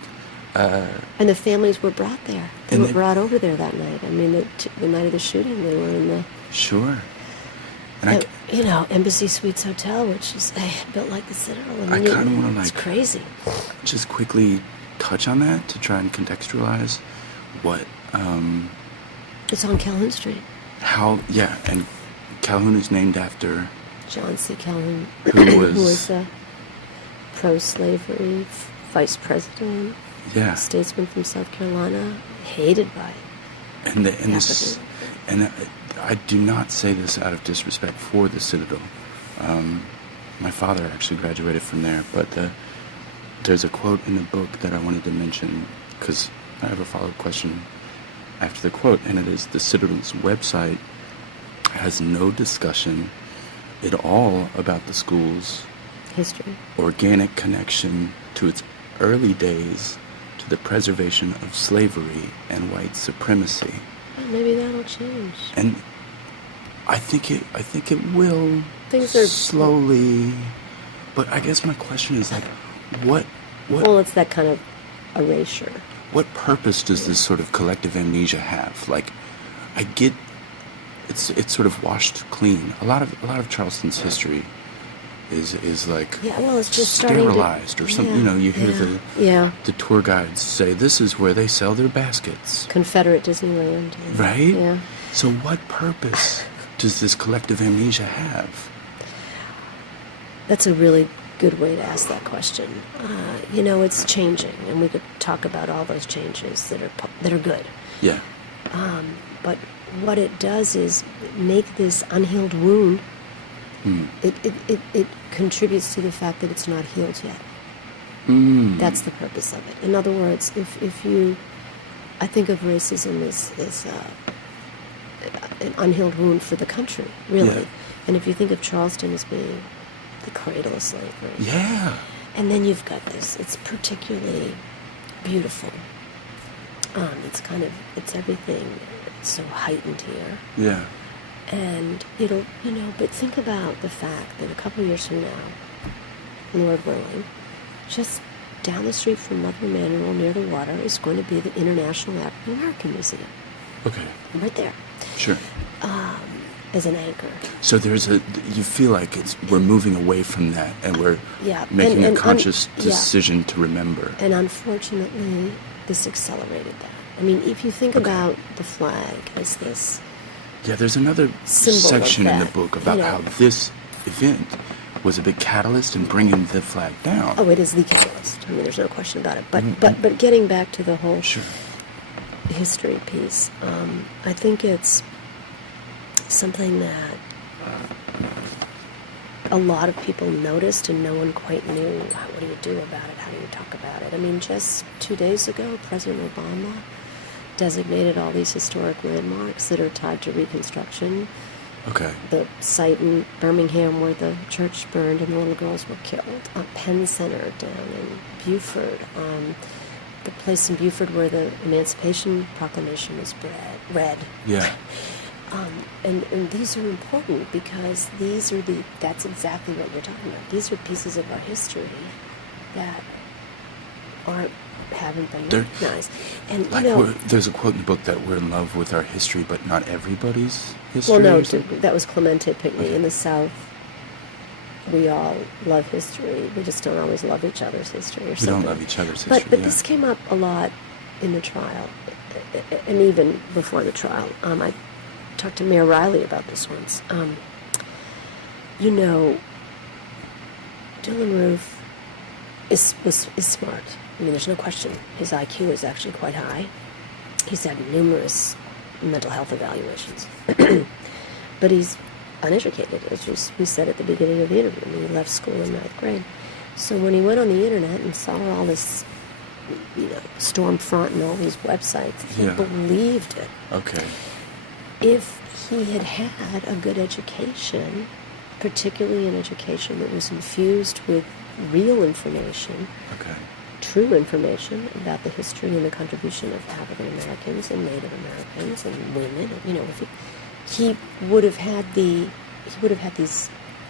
And the families were brought there. They And were they- brought over there that night. I mean, the night of the shooting, they were in the, sure. And you know, Embassy Suites Hotel, which is built like the Citadel. I mean, kinda wanna, it's like- crazy. just quickly touch on that to try and contextualize what, It's on Calhoun Street. how, yeah, and Calhoun is named after, John C. Calhoun, Who was- who was a pro-slavery vice president Yeah. statesman from South Carolina, hated by And this, African. and I do not say this out of disrespect for the Citadel. My father actually graduated from there, but there's a quote in the book that I wanted to mention because I have a follow-up question after the quote, and it is: the Citadel's website has no discussion at all about the school's History. organic connection to its early days to the preservation of slavery and white supremacy. Well, maybe that'll change. And I think it will Things are slowly. But I guess my question is like, what Well, it's that kind of erasure. what purpose does this sort of collective amnesia have? Like, I get it's sort of washed clean. A lot of Charleston's history is like Yeah, well, it's just starting to- sterilized or something. yeah, You know, you hear yeah. the tour guides say this is where they sell their baskets, Confederate Disneyland. Yeah. right? Yeah. So what purpose does this collective amnesia have? That's a really good way to ask that question. You know, it's changing, and we could talk about all those changes that are good. Yeah. But what it does is make this unhealed wound. It contributes to the fact that it's not healed yet. That's the purpose of it. In other words, if you, I think of racism as an unhealed wound for the country, really. Yeah. And if you think of Charleston as being the cradle of slavery, Yeah. and then you've got this. It's particularly beautiful. It's everything. It's so heightened here. Yeah. And it'll, but think about the fact that a couple of years from now, Lord willing, just down the street from Mother Emanuel near the water is going to be the International African American Museum. Okay. Right there, Sure. as an anchor. So you feel like we're moving away from that, and we're Yeah, making and a conscious yeah. decision to remember. And unfortunately, this accelerated that. I mean, if you think about the flag as this Yeah, there's another symbol of section in the that, book about how this event was a big catalyst in bringing the flag down. Oh, it is the catalyst. I mean, there's no question about it. But getting back to the whole Sure. history piece, I think it's something that a lot of people noticed and no one quite knew. What do you do about it? How do you talk about it? I mean, just 2 days ago, President Obama designated all these historic landmarks that are tied to Reconstruction. Okay. The site in Birmingham where the church burned and the little girls were killed. Penn Center down in Beaufort. The place in Beaufort where the Emancipation Proclamation was read. Yeah. And these are important because that's exactly what you're talking about. These are pieces of our history that haven't been recognized. And Like there's a quote in the book that we're in love with our history, but not everybody's history. well, no, or something? that was Clemente Pinckney. In the South, we all love history. We just don't always love each other's history or We something. don't love each other's history. But yeah. this came up a lot in the trial, and even before the trial. I talked to Mayor Riley about this once. Dylan Roof is smart. I mean, there's no question. His IQ is actually quite high. He's had numerous mental health evaluations. But he's uneducated, as we said at the beginning of the interview. I mean, he left school in 9th grade. So when he went on the internet and saw all this, Stormfront and all these websites, he Yeah. believed it. Okay. If he had had a good education, particularly an education that was infused with real information, Okay. true information about the history and the contribution of African Americans and Native Americans and women, if he would have had these,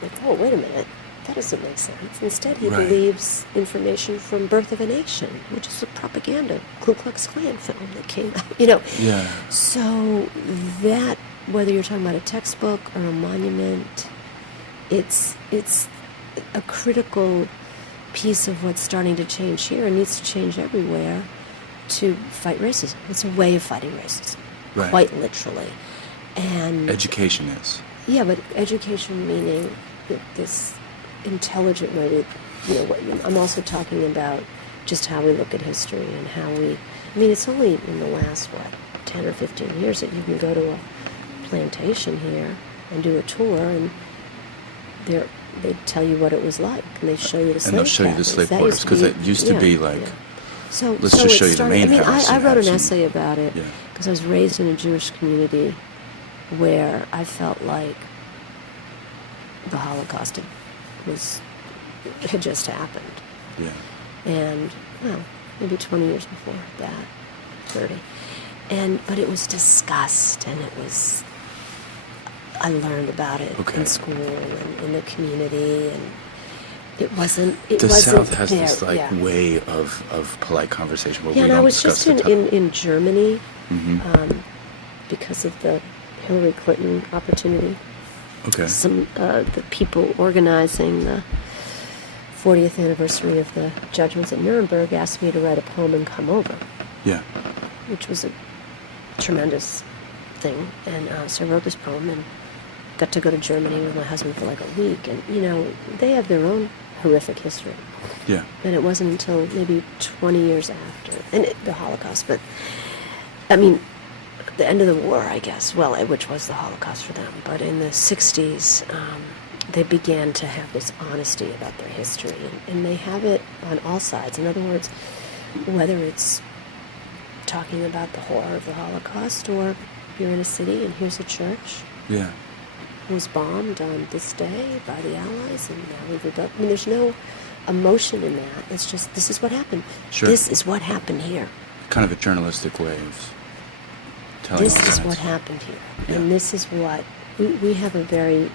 like, oh, wait a minute, that doesn't make sense. Instead, he Right. believes information from Birth of a Nation, which is a propaganda Ku Klux Klan film that came out, Yeah. So that, whether you're talking about a textbook or a monument, it's a critical piece of what's starting to change here and needs to change everywhere to fight racism. It's a way of fighting racism, Right. quite literally. And Education is. yeah, but education meaning this intelligent way to, I'm also talking about just how we look at history and how we. I mean, it's only in the last 10 or 15 years that you can go to a plantation here and do a tour, and they tell you what it was like, and they show you the slave And they'll show you the slave quarters, because it used to be like, So let's just show it you the started, main I mean, house. I and wrote have an some- essay about it Yeah. because I was raised in a Jewish community where I felt like the Holocaust had just happened. Yeah. And, well, maybe 20 years before that, 30. But it was discussed, and I learned about it Okay. in school and in the community, and it wasn't The South has there, this like yeah. way of polite conversation where Yeah, we and don't I was discuss just the in Germany Mhm. because of the Hillary Clinton opportunity. Okay. The people organizing the 40th anniversary of the judgments at Nuremberg asked me to write a poem and come over, Yeah. which was a tremendous thing. And so I wrote this poem and got to go to Germany with my husband for like a week. And, they have their own horrific history. Yeah. And it wasn't until maybe 20 years after, the Holocaust, but, I mean, the end of the war, I guess, well, which was the Holocaust for them, but in the 60s, they began to have this honesty about their history, and they have it on all sides. In other words, whether it's talking about the horror of the Holocaust, or you're in a city and here's a church Yeah. was bombed on this day by the Allies, and now we've rebuilt. I mean, there's no emotion in that. It's just, this is what happened. Sure. This is what happened here. Kind of a journalistic way of telling This all is sides. what happened here. Yeah. And this is what, we have a very,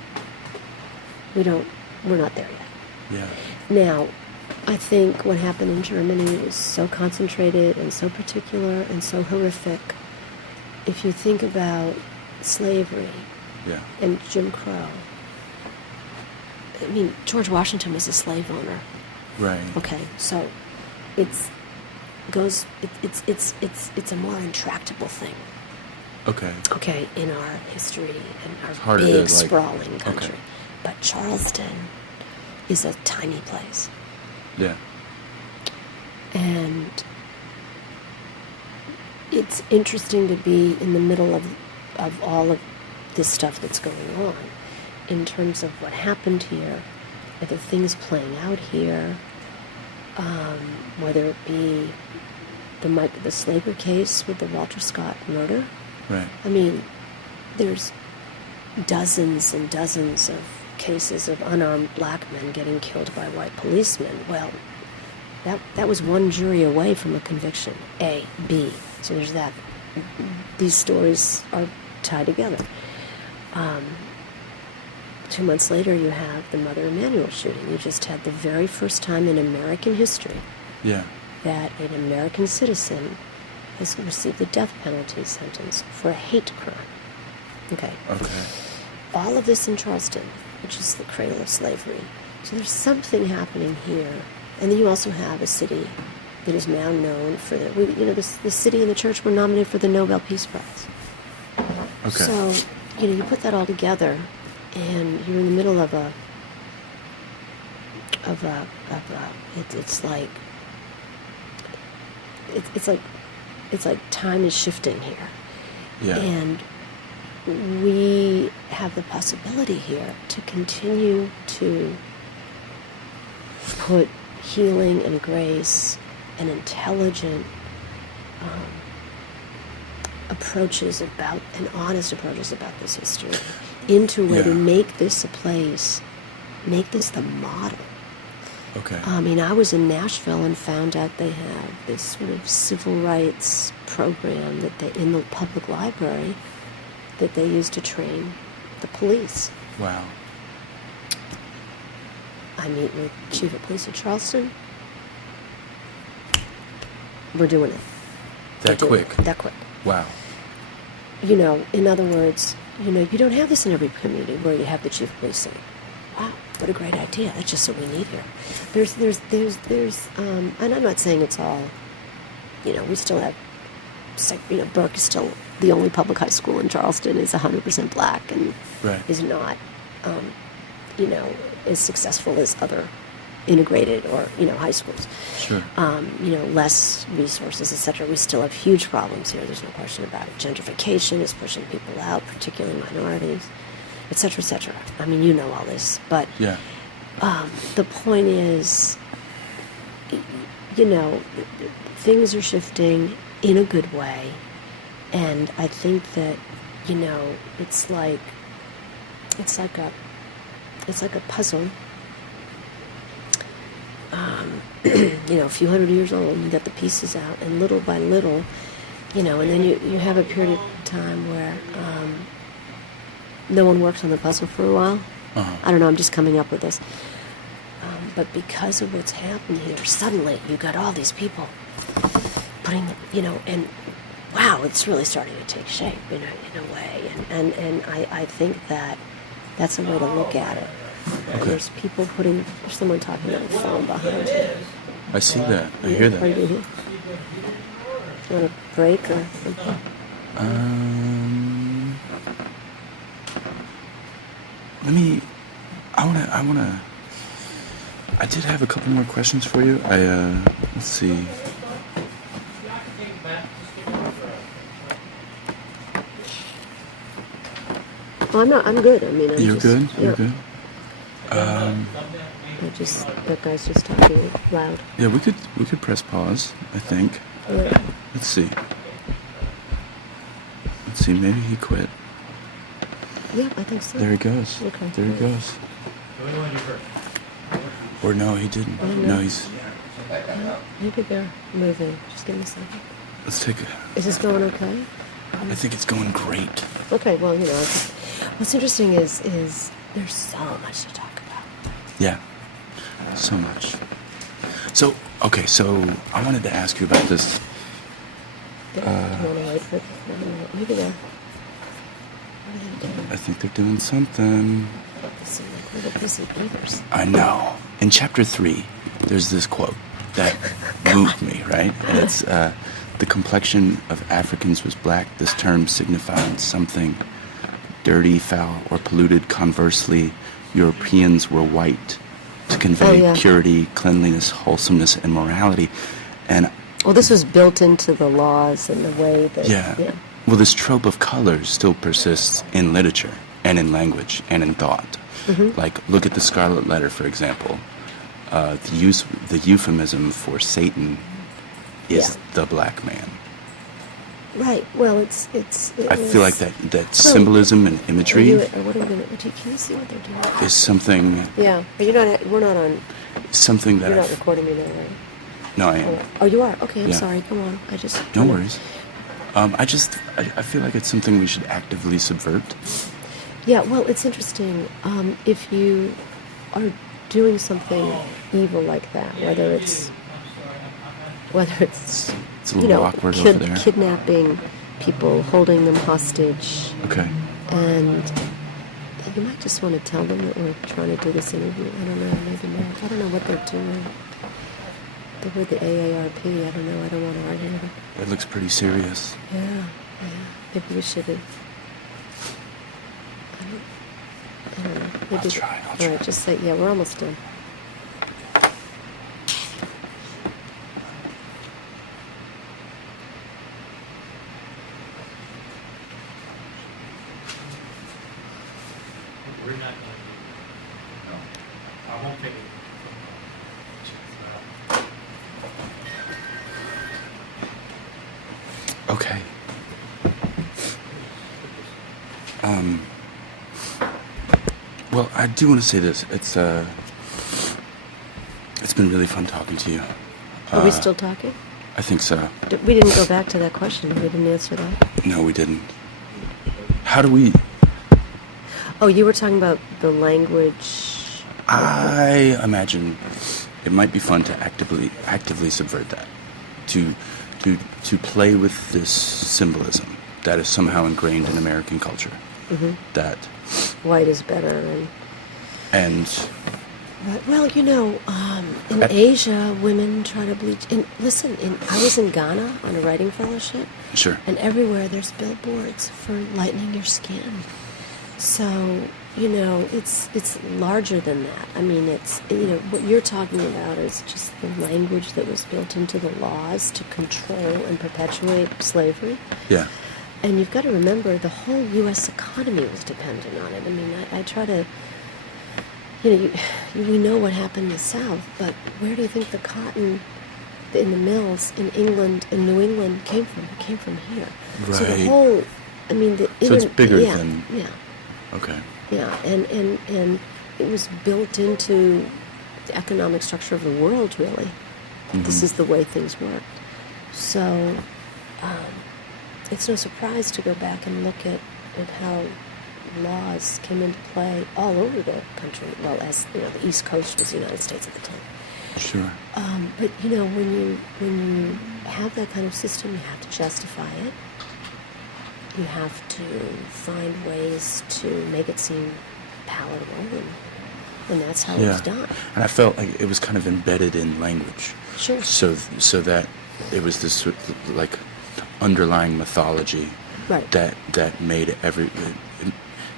we're not there yet. Yeah. Now, I think what happened in Germany was so concentrated and so particular and so horrific. If you think about slavery Yeah. and Jim Crow, I mean, George Washington was a slave owner. Right. Okay, so it's a more intractable thing. Okay. Okay, in our history and our harder big to, like- sprawling country. okay. But Charleston is a tiny place, Yeah. and it's interesting to be in the middle of all of this stuff that's going on in terms of what happened here, whether things playing out here, whether it be the slavery case with the Walter Scott murder. Right. I mean, there's dozens and dozens of cases of unarmed black men getting killed by white policemen. Well, that was one jury away from a conviction. A, B. So there's that. These stories are tied together. 2 months later, you have the Mother Emanuel shooting. You just had the very first time in American history Yeah. that an American citizen has received the death penalty sentence for a hate crime. Okay. Okay. All of this in Charleston, which is the cradle of slavery. So there's something happening here. And then you also have a city that is now known for the city and the church were nominated for the Nobel Peace Prize. Okay. So, you put that all together, and you're in the middle of it's like time is shifting here. Yeah. And we have the possibility here to continue to put healing and grace and intelligent approaches about, and honest approaches about this history into a way to Yeah. make this a place, make this the model. Okay. I mean, I was in Nashville and found out they have this sort of civil rights program that they, in the public library, that they use to train the police. Wow. I meet with Chief of Police of Charleston. We're doing it. That We're doing quick. it. That quick. Wow. In other words, you don't have this in every community where you have the Chief of Police saying, wow, what a great idea. That's just what we need here. And I'm not saying it's all, we still have, Burke is still the only public high school in Charleston is 100% black and Right. is not, as successful as other integrated, or high schools. Sure. Less resources, etc. We still have huge problems here. There's no question about it. Gentrification is pushing people out, particularly minorities, etc., etc. I mean, you know all this, but Yeah. the point is, things are shifting in a good way, and I think that it's like a puzzle. A few hundred years old, and you got the pieces out, and little by little, and then you have a period of time where no one works on the puzzle for a while. Uh-huh. I don't know, I'm just coming up with this. But because of what's happened here, suddenly you got all these people putting, and wow, it's really starting to take shape in a way. And I think that's a way to look at it. Okay. There's someone talking on the phone behind you. I see that. I hear that. What do you hear? You want a break or something? I did have a couple more questions for you. Let's see. Oh, I'm good. I mean, You're good? You're good? That guy's just talking loud. Yeah, we could press pause, I think. Yeah. Let's see. Maybe he quit. Yeah, I think so. There he goes. Okay. There he goes. Or no, he didn't. Oh, no. No, he's... Maybe they're moving. Just give me a second. Let's take a... Is this going okay? I think it's going great. Okay, well, what's interesting is there's so much to talk about. Yeah. So much. So I wanted to ask you about this. Do you want to wait for it? Maybe they're... What are they doing? I think they're doing something. They seem like little busy beavers. I know. In chapter 3, there's this quote that moved me, right? And it's, the complexion of Africans was black. This term signified something dirty, foul, or polluted. Conversely, Europeans were white to convey purity, cleanliness, wholesomeness, and morality. And well, this was built into the laws and the way that... Yeah. Well, this trope of colors still persists in literature and in language and in thought. Mm-hmm. Like, look at the Scarlet Letter, for example. The euphemism for Satan is the black man. Right. Well, I feel like that symbolism and imagery can you see what they're doing? is something. Yeah, but we're not on. Something that You're not recording me now, right? No, I am. Oh, you are. Okay, I'm Yeah. sorry. Come on. No worries. I feel like it's something we should actively subvert. Yeah. Well, it's interesting. If you are doing something evil like that, whether it's It's a little awkward over there. Kidnapping people, holding them hostage. Okay. And you might just want to tell them that we're trying to do this interview. I don't know, maybe not. I don't know what they're doing. They're with the AARP. I don't know. I don't want to argue with them. It looks pretty serious. Yeah. Maybe we should have. I don't know. Maybe, I'll try. All right, just say, yeah, we're almost done. We're not going to. No. I won't take it. Okay. Well, I do want to say this. It's been really fun talking to you. Are we still talking? I think so. We didn't go back to that question. We didn't answer that. No, we didn't. How do we... Oh, you were talking about the language. I imagine it might be fun to actively subvert that. To play with this symbolism that is somehow ingrained in American culture. Mm-hmm. That... White is better. And... Well, in Asia, women try to bleach. And listen, I was in Ghana on a writing fellowship. Sure. And everywhere there's billboards for lightening your skin. So, it's larger than that. I mean, what you're talking about is just the language that was built into the laws to control and perpetuate slavery. Yeah. And you've got to remember the whole U.S. economy was dependent on it. I mean, I try to, we know what happened in the South, but where do you think the cotton in the mills in England and New England came from? It came from here. Right. So the whole, I mean, So it's bigger yeah, than... Yeah. Okay. Yeah, and it was built into the economic structure of the world, really. Mm-hmm. This is the way things worked. So it's no surprise to go back and look at how laws came into play all over the country. Well, as the East Coast was the United States at the time. Sure. But when you have that kind of system, you have to justify it. You have to find ways to make it seem palatable, and that's how it was done. And I felt like it was kind of embedded in language. Sure. So that it was this sort of like underlying mythology, Right. that made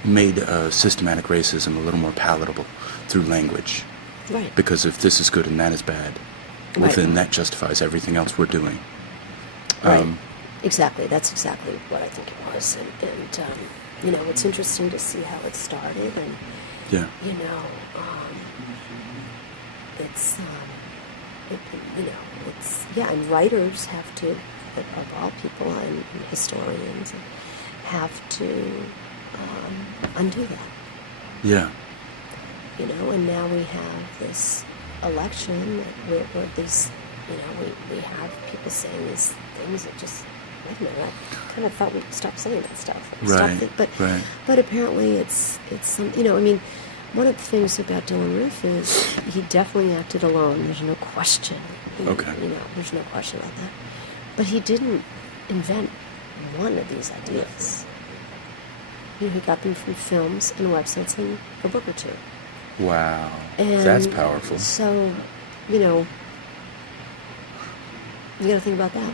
made systematic racism a little more palatable through language. Right. Because if this is good and that is bad, well, Right. then that justifies everything else we're doing. Right. Exactly. That's exactly what I think it was. And it's interesting to see how it started. And, Yeah. and writers have to, of all people, and historians, have to undo that. Yeah. And now we have this election where these, we have people saying these things that just, wait a minute, I kind of thought we'd stop saying that stuff. Right. But apparently it's some, one of the things about Dylan Roof is he definitely acted alone. There's no question. Okay. There's no question about that. But he didn't invent one of these ideas. He got them from films and websites and a book or two. Wow. And that's powerful. So, you got to think about that.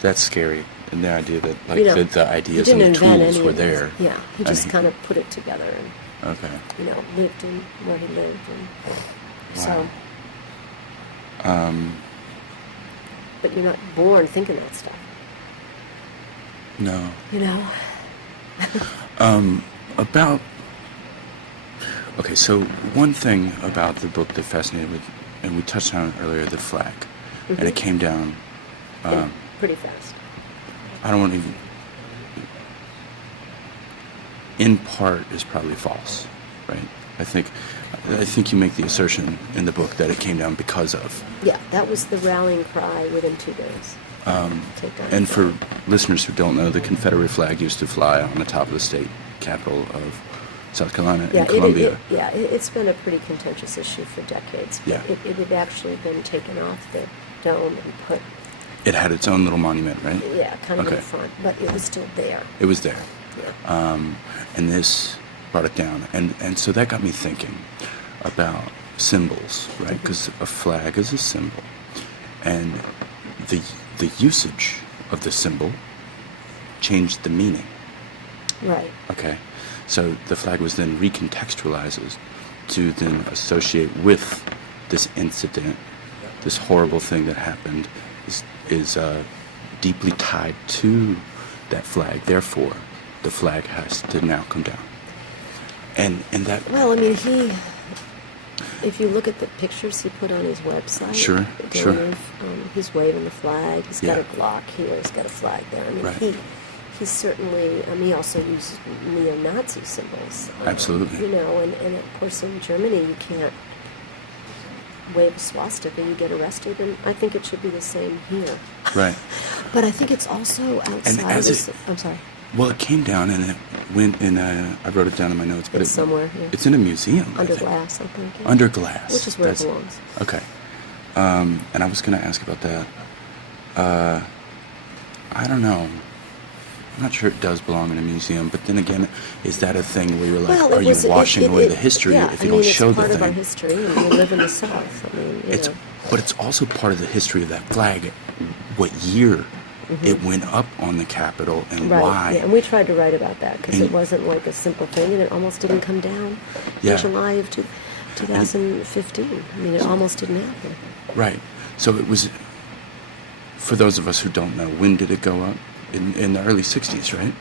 That's scary. And the idea that the ideas he and didn't the invent tools any were of this. there. Yeah, he And just kind of put it together and, Okay. lived in where he lived. And Wow. So, but you're not born thinking that stuff. No. About... Okay, so one thing about the book that fascinated me, and we touched on it earlier, the flag. Mm-hmm. And it came down... Pretty fast. I don't want to even... In part is probably false, right? I think you make the assertion in the book that it came down because of. Yeah, that was the rallying cry within 2 days. And for listeners who don't know, the Confederate flag used to fly on the top of the state capital of South Carolina and Columbia. It's been a pretty contentious issue for decades. Yeah. It had actually been taken off the dome and put... It had its own little monument, right? Yeah, kind of in Okay. front, but it was still there. It was there. Yeah. And this brought it down. And so that got me thinking about symbols, right? Because a flag is a symbol. And the usage of the symbol changed the meaning. Right. Okay? So the flag was then recontextualized to then associate with this incident, this horrible thing that happened, is deeply tied to that flag. Therefore, the flag has to now come down. And that... Well, I mean, if you look at the pictures he put on his website, Sure. He's waving the flag. He's got Yeah. a Glock here. He's got a flag there. I mean, Right. he's certainly. He also uses neo-Nazi symbols. Absolutely. And of course in Germany you can't wave a swastika, you get arrested, and I think it should be the same here. Right. But I think it's also outside. I'm sorry. Well, it came down and it went in I wrote it down in my notes, but It's somewhere. Yeah. It's in a museum. Under I think. glass, I think. Yeah. Under glass. Which is where it belongs. Okay. And I was going to ask about that. I don't know. I'm not sure it does belong in a museum, but then again, is that a thing where you're like, Well, are you washing away the history if you don't show the it's part of our thing? history, and we live in the South. I mean, But it's also part of the history of that flag, what year it went up on the Capitol, and Right, why. yeah, and we tried to write about that because And- it wasn't like a simple thing, and it almost didn't come down Yeah. in July of 2015. I mean, it almost didn't happen. Right. So it was, for those of us who don't know, when did it go up? In the early 60s, right?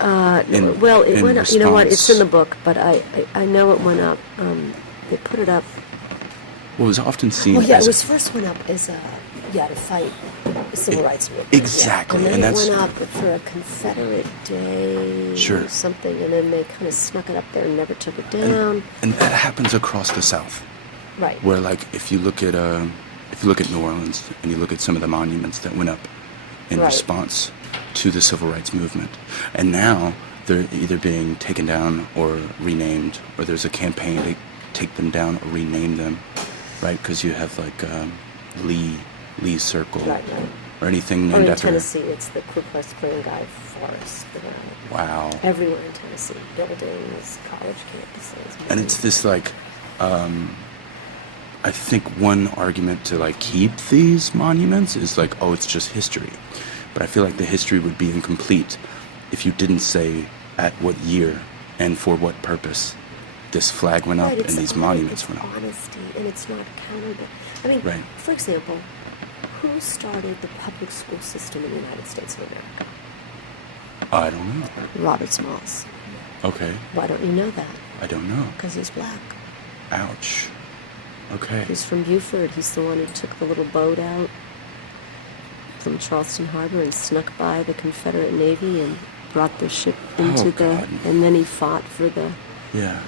Well, it in went up. You know what? It's in response- the book, but I know it went up. They put it up. Well, it was often seen Well, yeah, as it was first went up as a to fight the civil rights movement. exactly, yeah. and And then that's- it went up for a Confederate Day Sure. or something, and then they kind of snuck it up there and never took it down. and that happens across the South, Right. where like if you look at New Orleans and you look at some of the monuments that went up in Right. response to the civil rights movement, and now they're either being taken down or renamed, or there's a campaign to take them down or rename them, right? Because you have like Lee Circle, Right. or anything Or named in after. Tennessee, it's the Ku Klux Klan guy, Forrest. Wow. Everywhere in Tennessee, buildings, college campuses. And it's this like, I think one argument to like keep these monuments is like, oh, it's just history. But I feel like the history would be incomplete if you didn't say at what year and for what purpose this flag went up Right, and it's these hon- monuments it's went up. honesty, and it's not accountable. I mean, Right. for example, who started the public school system in the United States of America? I don't know. Robert Smalls. Okay. Why don't you know that? I don't know. Because he's black. Ouch. Okay. He's from Beaufort. He's the one who took the little boat out from Charleston Harbor and snuck by the Confederate Navy and brought the ship into God. and then he fought for the Yeah.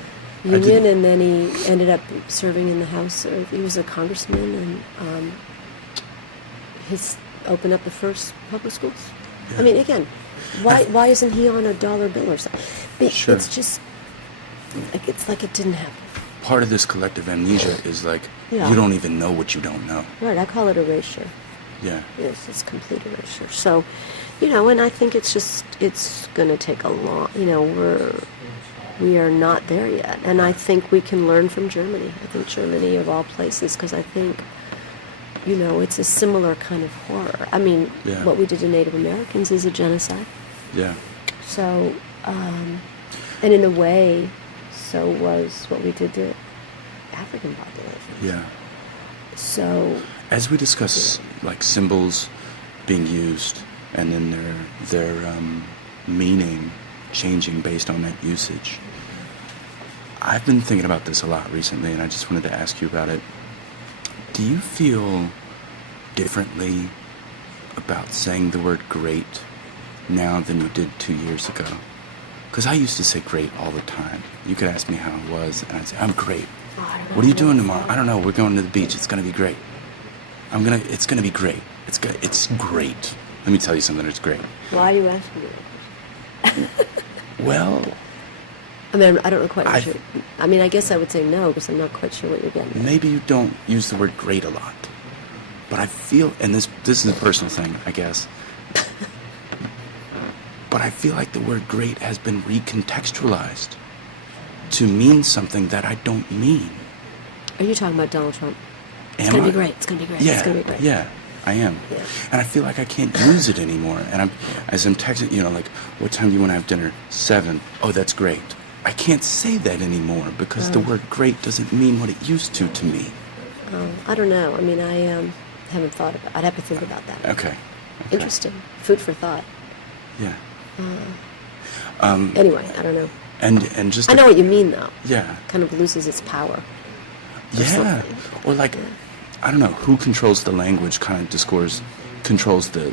I Union, didn't- and then he ended up serving in the House. He was a congressman, and he's opened up the first public schools. Yeah. I mean, again, why isn't he on a dollar bill or something? Sure. It's just, like, it's like it didn't happen. Part of this collective amnesia is like, Yeah. you don't even know what you don't know. Right, I call it erasure. Yeah. It's complete erasure. So, and I think it's going to take a long, we are not there yet. And I think we can learn from Germany. I think Germany, of all places, because I think, it's a similar kind of horror. I mean, Yeah. what we did to Native Americans is a genocide. Yeah. So, and in a way, so was what we did to African populations. Yeah. So, As we discuss like symbols being used and then their meaning changing based on that usage, I've been thinking about this a lot recently, and I just wanted to ask you about it. Do you feel differently about saying the word great now than you did 2 years ago? Because I used to say great all the time. You could ask me how I was, and I'd say, I'm great. I don't know. What are you doing tomorrow? I don't know. We're going to the beach. It's going to be great. It's going to be great. It's great. Let me tell you something. It's great. Why are you asking me? Well, I mean, I don't know quite. I've- Sure. I mean, I guess I would say no because I'm not quite sure what you're getting at. maybe you don't use the word great a lot, but I feel, and this is a personal thing, I guess, but I feel like the word great has been recontextualized to mean something that I don't mean. Are you talking about Donald Trump? It's Am gonna I? be great. It's gonna be great. Yeah, It's gonna be great. yeah, I am. Yeah. And I feel like I can't use it anymore. And as I'm texting, like, what time do you want to have dinner? 7. Oh, that's great. I can't say that anymore because the word great doesn't mean what it used to me. I don't know. I mean, I haven't thought about. I'd have to think about that. Okay. Interesting. Food for thought. Yeah. Anyway, I don't know. And just I know what you mean, though. Yeah. Kind of loses its power. Yeah. something. Or like, I don't know, who controls the language kind of controls the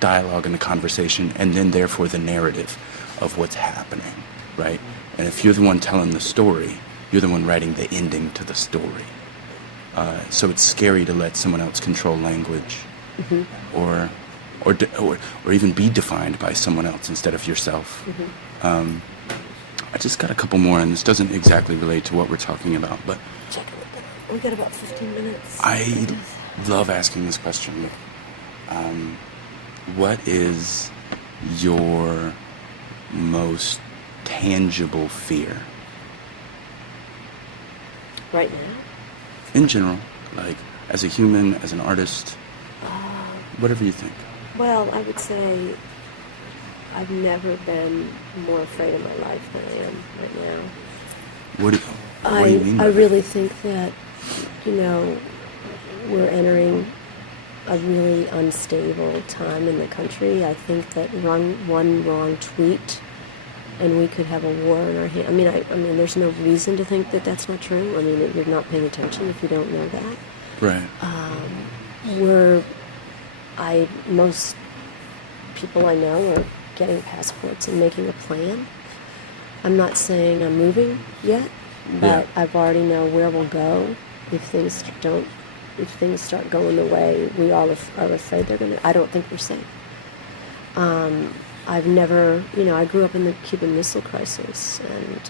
dialogue and the conversation, and then therefore the narrative of what's happening, right? And if you're the one telling the story, you're the one writing the ending to the story. So it's scary to let someone else control language, or even be defined by someone else instead of yourself. I just got a couple more, and this doesn't exactly relate to what we're talking about, but Check it. We got about 15 minutes. I love asking this question. What is your most tangible fear? Right now? In general, like as a human, as an artist, whatever you think. Well, I would say I've never been more afraid in my life than I am right now. What do you mean by I that? really think that, we're entering a really unstable time in the country. I think that one wrong tweet and we could have a war in our hands. I mean, there's no reason to think that that's not true. I mean, you're not paying attention if you don't know that. Right. Most people I know are getting passports and making a plan. I'm not saying I'm moving yet, but Yeah. I've already know where we'll go if things start going the way we all are afraid they're going to. I don't think we're safe. I've never, I grew up in the Cuban Missile Crisis and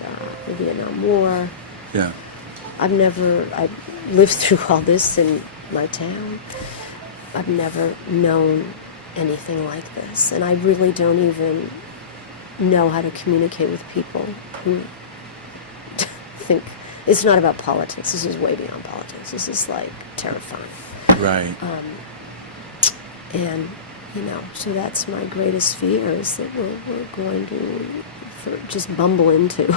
the Vietnam War. Yeah. I lived through all this in my town. I've never known anything like this, and I really don't even know how to communicate with people who think it's not about politics. This is way beyond politics. This is like terrifying. Right. And so that's my greatest fear, is that we're going to just bumble into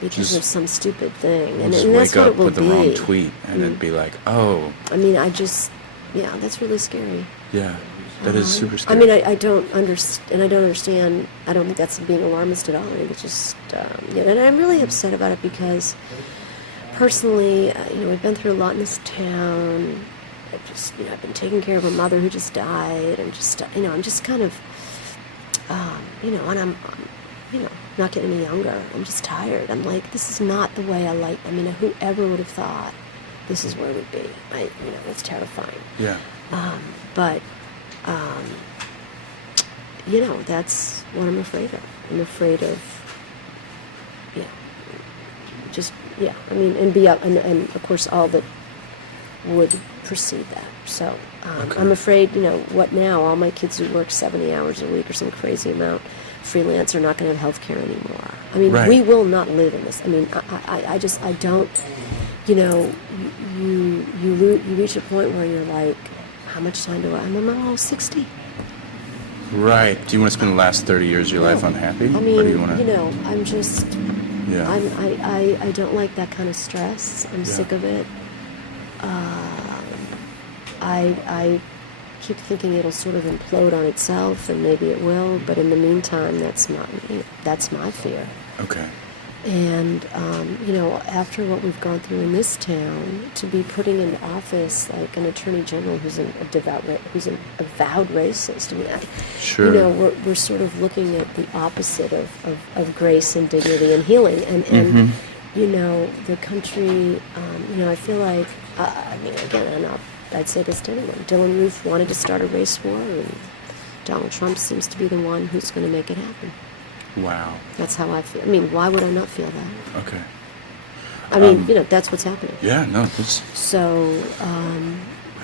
because of some stupid thing. We'll And just that's wake what up it will with the be. wrong tweet, and it'd be like, oh, I mean, that's really scary. yeah, that is super scary. I mean, I don't understand. I don't think that's being alarmist at all. I think it's just, and I'm really upset about it because, personally, we've been through a lot in this town. I've been taking care of a mother who just died, and I'm just kind of, and I'm not getting any younger. I'm just tired. I'm like, this is not the way I like. I mean, whoever would have thought this is where we'd be? It's terrifying. Yeah. But that's what I'm afraid of. I'm afraid of, and of course all that would precede that. So Okay. I'm afraid, what now? All my kids who work 70 hours a week or some crazy amount, freelance, are not going to have health care anymore. I mean, Right. we will not live in this. I mean, I don't, you reach a point where you're like, how much time do I'm almost 60. Right. Do you want to spend the last 30 years of your life unhappy? I Or do you mean, want to... I'm just, Yeah. I don't like that kind of stress. I'm sick of it. I keep thinking it'll sort of implode on itself, and maybe it will, but in the meantime, that's my fear. Okay. And, after what we've gone through in this town, to be putting in office like an attorney general who's an avowed racist. I mean, Sure. we're sort of looking at the opposite of grace and dignity and healing. And the country, I feel like, again, I'd say this to anyone. Dylan Roof wanted to start a race war, and Donald Trump seems to be the one who's going to make it happen. Wow. That's how I feel. I mean, why would I not feel that? Okay. I mean, that's what's happening. Yeah, no, that's... So,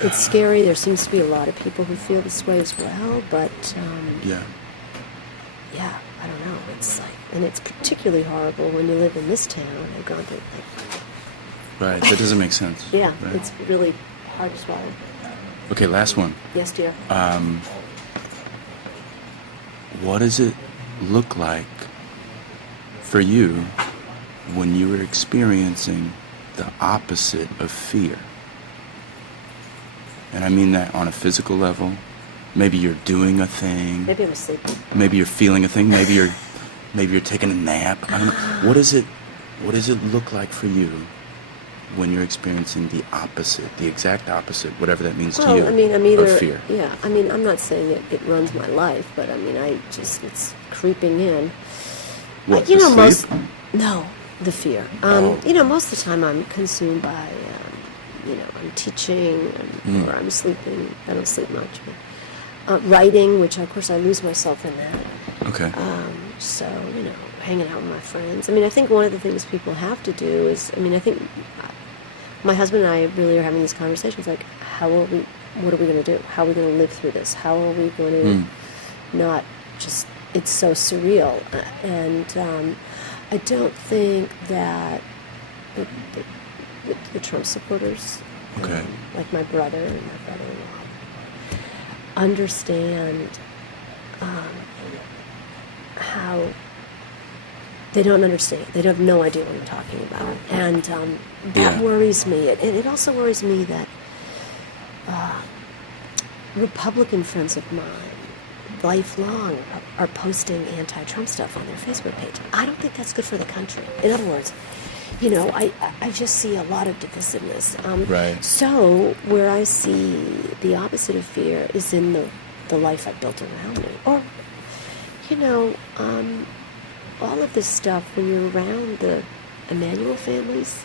it's scary. There seems to be a lot of people who feel this way as well, but, Yeah. I don't know. It's like, and it's particularly horrible when you live in this town and gone through, Right. That doesn't make sense. right. Right. It's really hard to swallow. Okay, last one. Yes, dear. What does it look like for you when you were experiencing the opposite of fear? And I mean that on a physical level. Maybe you're doing a thing. Maybe I'm sleeping. Maybe you're feeling a thing. Maybe you're taking a nap. I don't know. What does it look like for you when you're experiencing the opposite, the exact opposite, whatever that means to you? Well, I mean, I'm either, of fear. yeah, I mean, I'm not saying it runs my life, but I mean, it's creeping in. What, the the sleep? No, the fear. Oh. Most of the time I'm consumed by, I'm teaching or I'm sleeping. I don't sleep much, but writing, which of course I lose myself in that. Okay. So, hanging out with my friends. I mean, I think one of the things people have to do is, I think my husband and I really are having these conversations, like, what are we going to do? How are we going to live through this? How are we going to not just, it's so surreal. And I don't think that the Trump supporters, Okay. like my brother and my brother-in-law, understand how they don't understand. They have no idea what I'm talking about. And that worries me. And it also worries me that Republican friends of mine, lifelong, are posting anti-Trump stuff on their Facebook page. I don't think that's good for the country. In other words, you know, I just see a lot of divisiveness. Right. So where I see the opposite of fear is in the life I've built around me. Or, you know, all of this stuff, when you're around the Emmanuel families,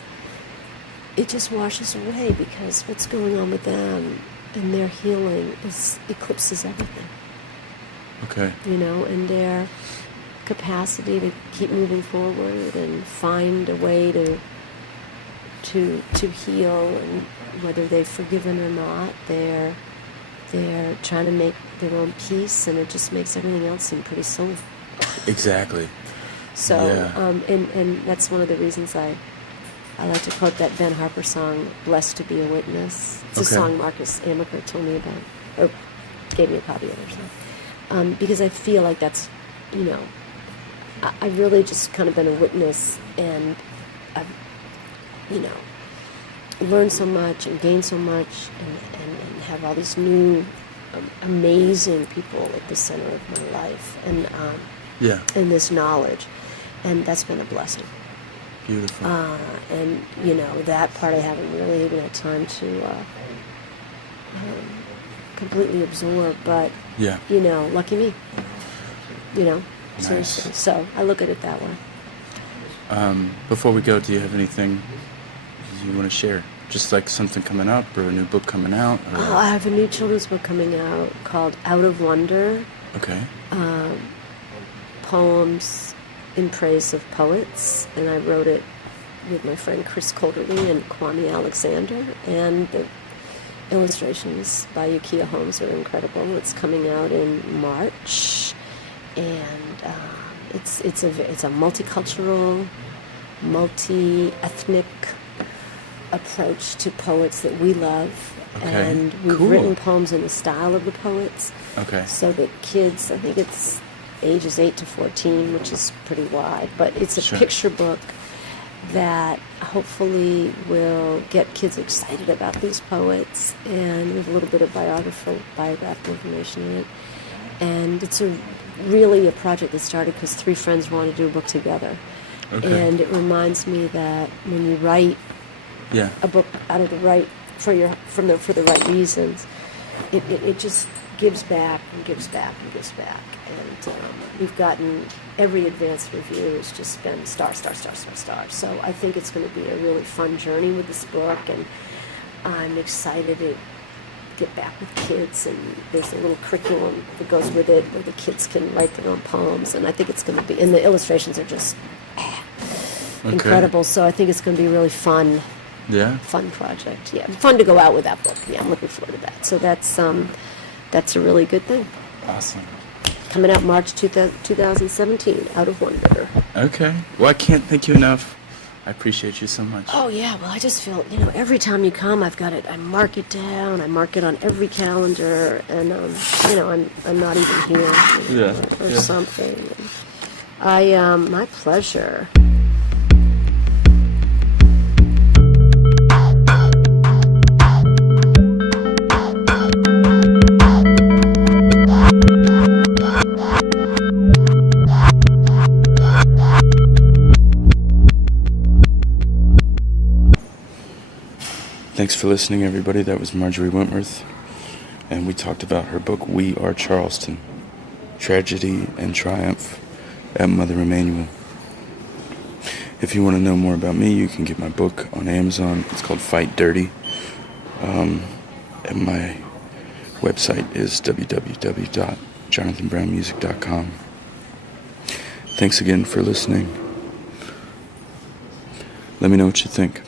it just washes away because what's going on with them and their healing eclipses everything. Okay. You know, and their capacity to keep moving forward and find a way to heal, and whether they've forgiven or not, they're trying to make their own peace, and it just makes everything else seem pretty silly. Exactly. So, Yeah. And that's one of the reasons I like to quote that Ben Harper song, "Blessed to be a Witness." It's a song Marcus Amaker told me about, or gave me a copy of it or something. Because I feel like that's, you know, I've really just kind of been a witness, and I've, you know, learned so much and gained so much, and have all these new amazing people at the center of my life, and this knowledge, and that's been a blessing. Beautiful. And you know, that part I haven't really even had time to completely absorb, but you know, lucky me. You know, seriously. Nice. So I look at it that way. Before we go, do you have anything you want to share? Just like something coming up, or a new book coming out? Or... Oh, I have a new children's book coming out called Out of Wonder. Okay. Poems in praise of poets, and I wrote it with my friend Chris Colderly and Kwame Alexander, and the illustrations by Yukiya Holmes are incredible. It's coming out in March, and it's a multicultural, multi-ethnic approach to poets that we love. Okay. And we've written poems in the style of the poets. Okay. So that kids, I think it's ages 8 to 14, which is pretty wide, but it's a picture book that hopefully will get kids excited about these poets, and with a little bit of biographical information in it. And it's really a project that started because 3 friends wanted to do a book together. Okay. And it reminds me that when you write a book out of the right for the right reasons, it just gives back and gives back and gives back. And we've gotten every advanced review has just been star. So I think it's going to be a really fun journey with this book, and I'm excited to get back with kids, and there's a little curriculum that goes with it where the kids can write their own poems, and I think it's going to be, and the illustrations are just incredible. So I think it's going to be a really fun project. Yeah, fun to go out with that book. Yeah, I'm looking forward to that. So that's a really good thing. Awesome. Coming out March 2017, Out of Wonder. Okay. Well, I can't thank you enough. I appreciate you so much. Oh, yeah. Well, I just feel, you know, every time you come, I've got it. I mark it down. I mark it on every calendar. And, you know, I'm not even here, you know, or something. My pleasure. Thanks for listening, everybody. That was Marjory Wentworth, and we talked about her book, We Are Charleston, Tragedy and Triumph at Mother Emmanuel. If you want to know more about me, you can get my book on Amazon. It's called Fight Dirty, and my website is www.jonathanbrownmusic.com. Thanks again for listening. Let me know what you think.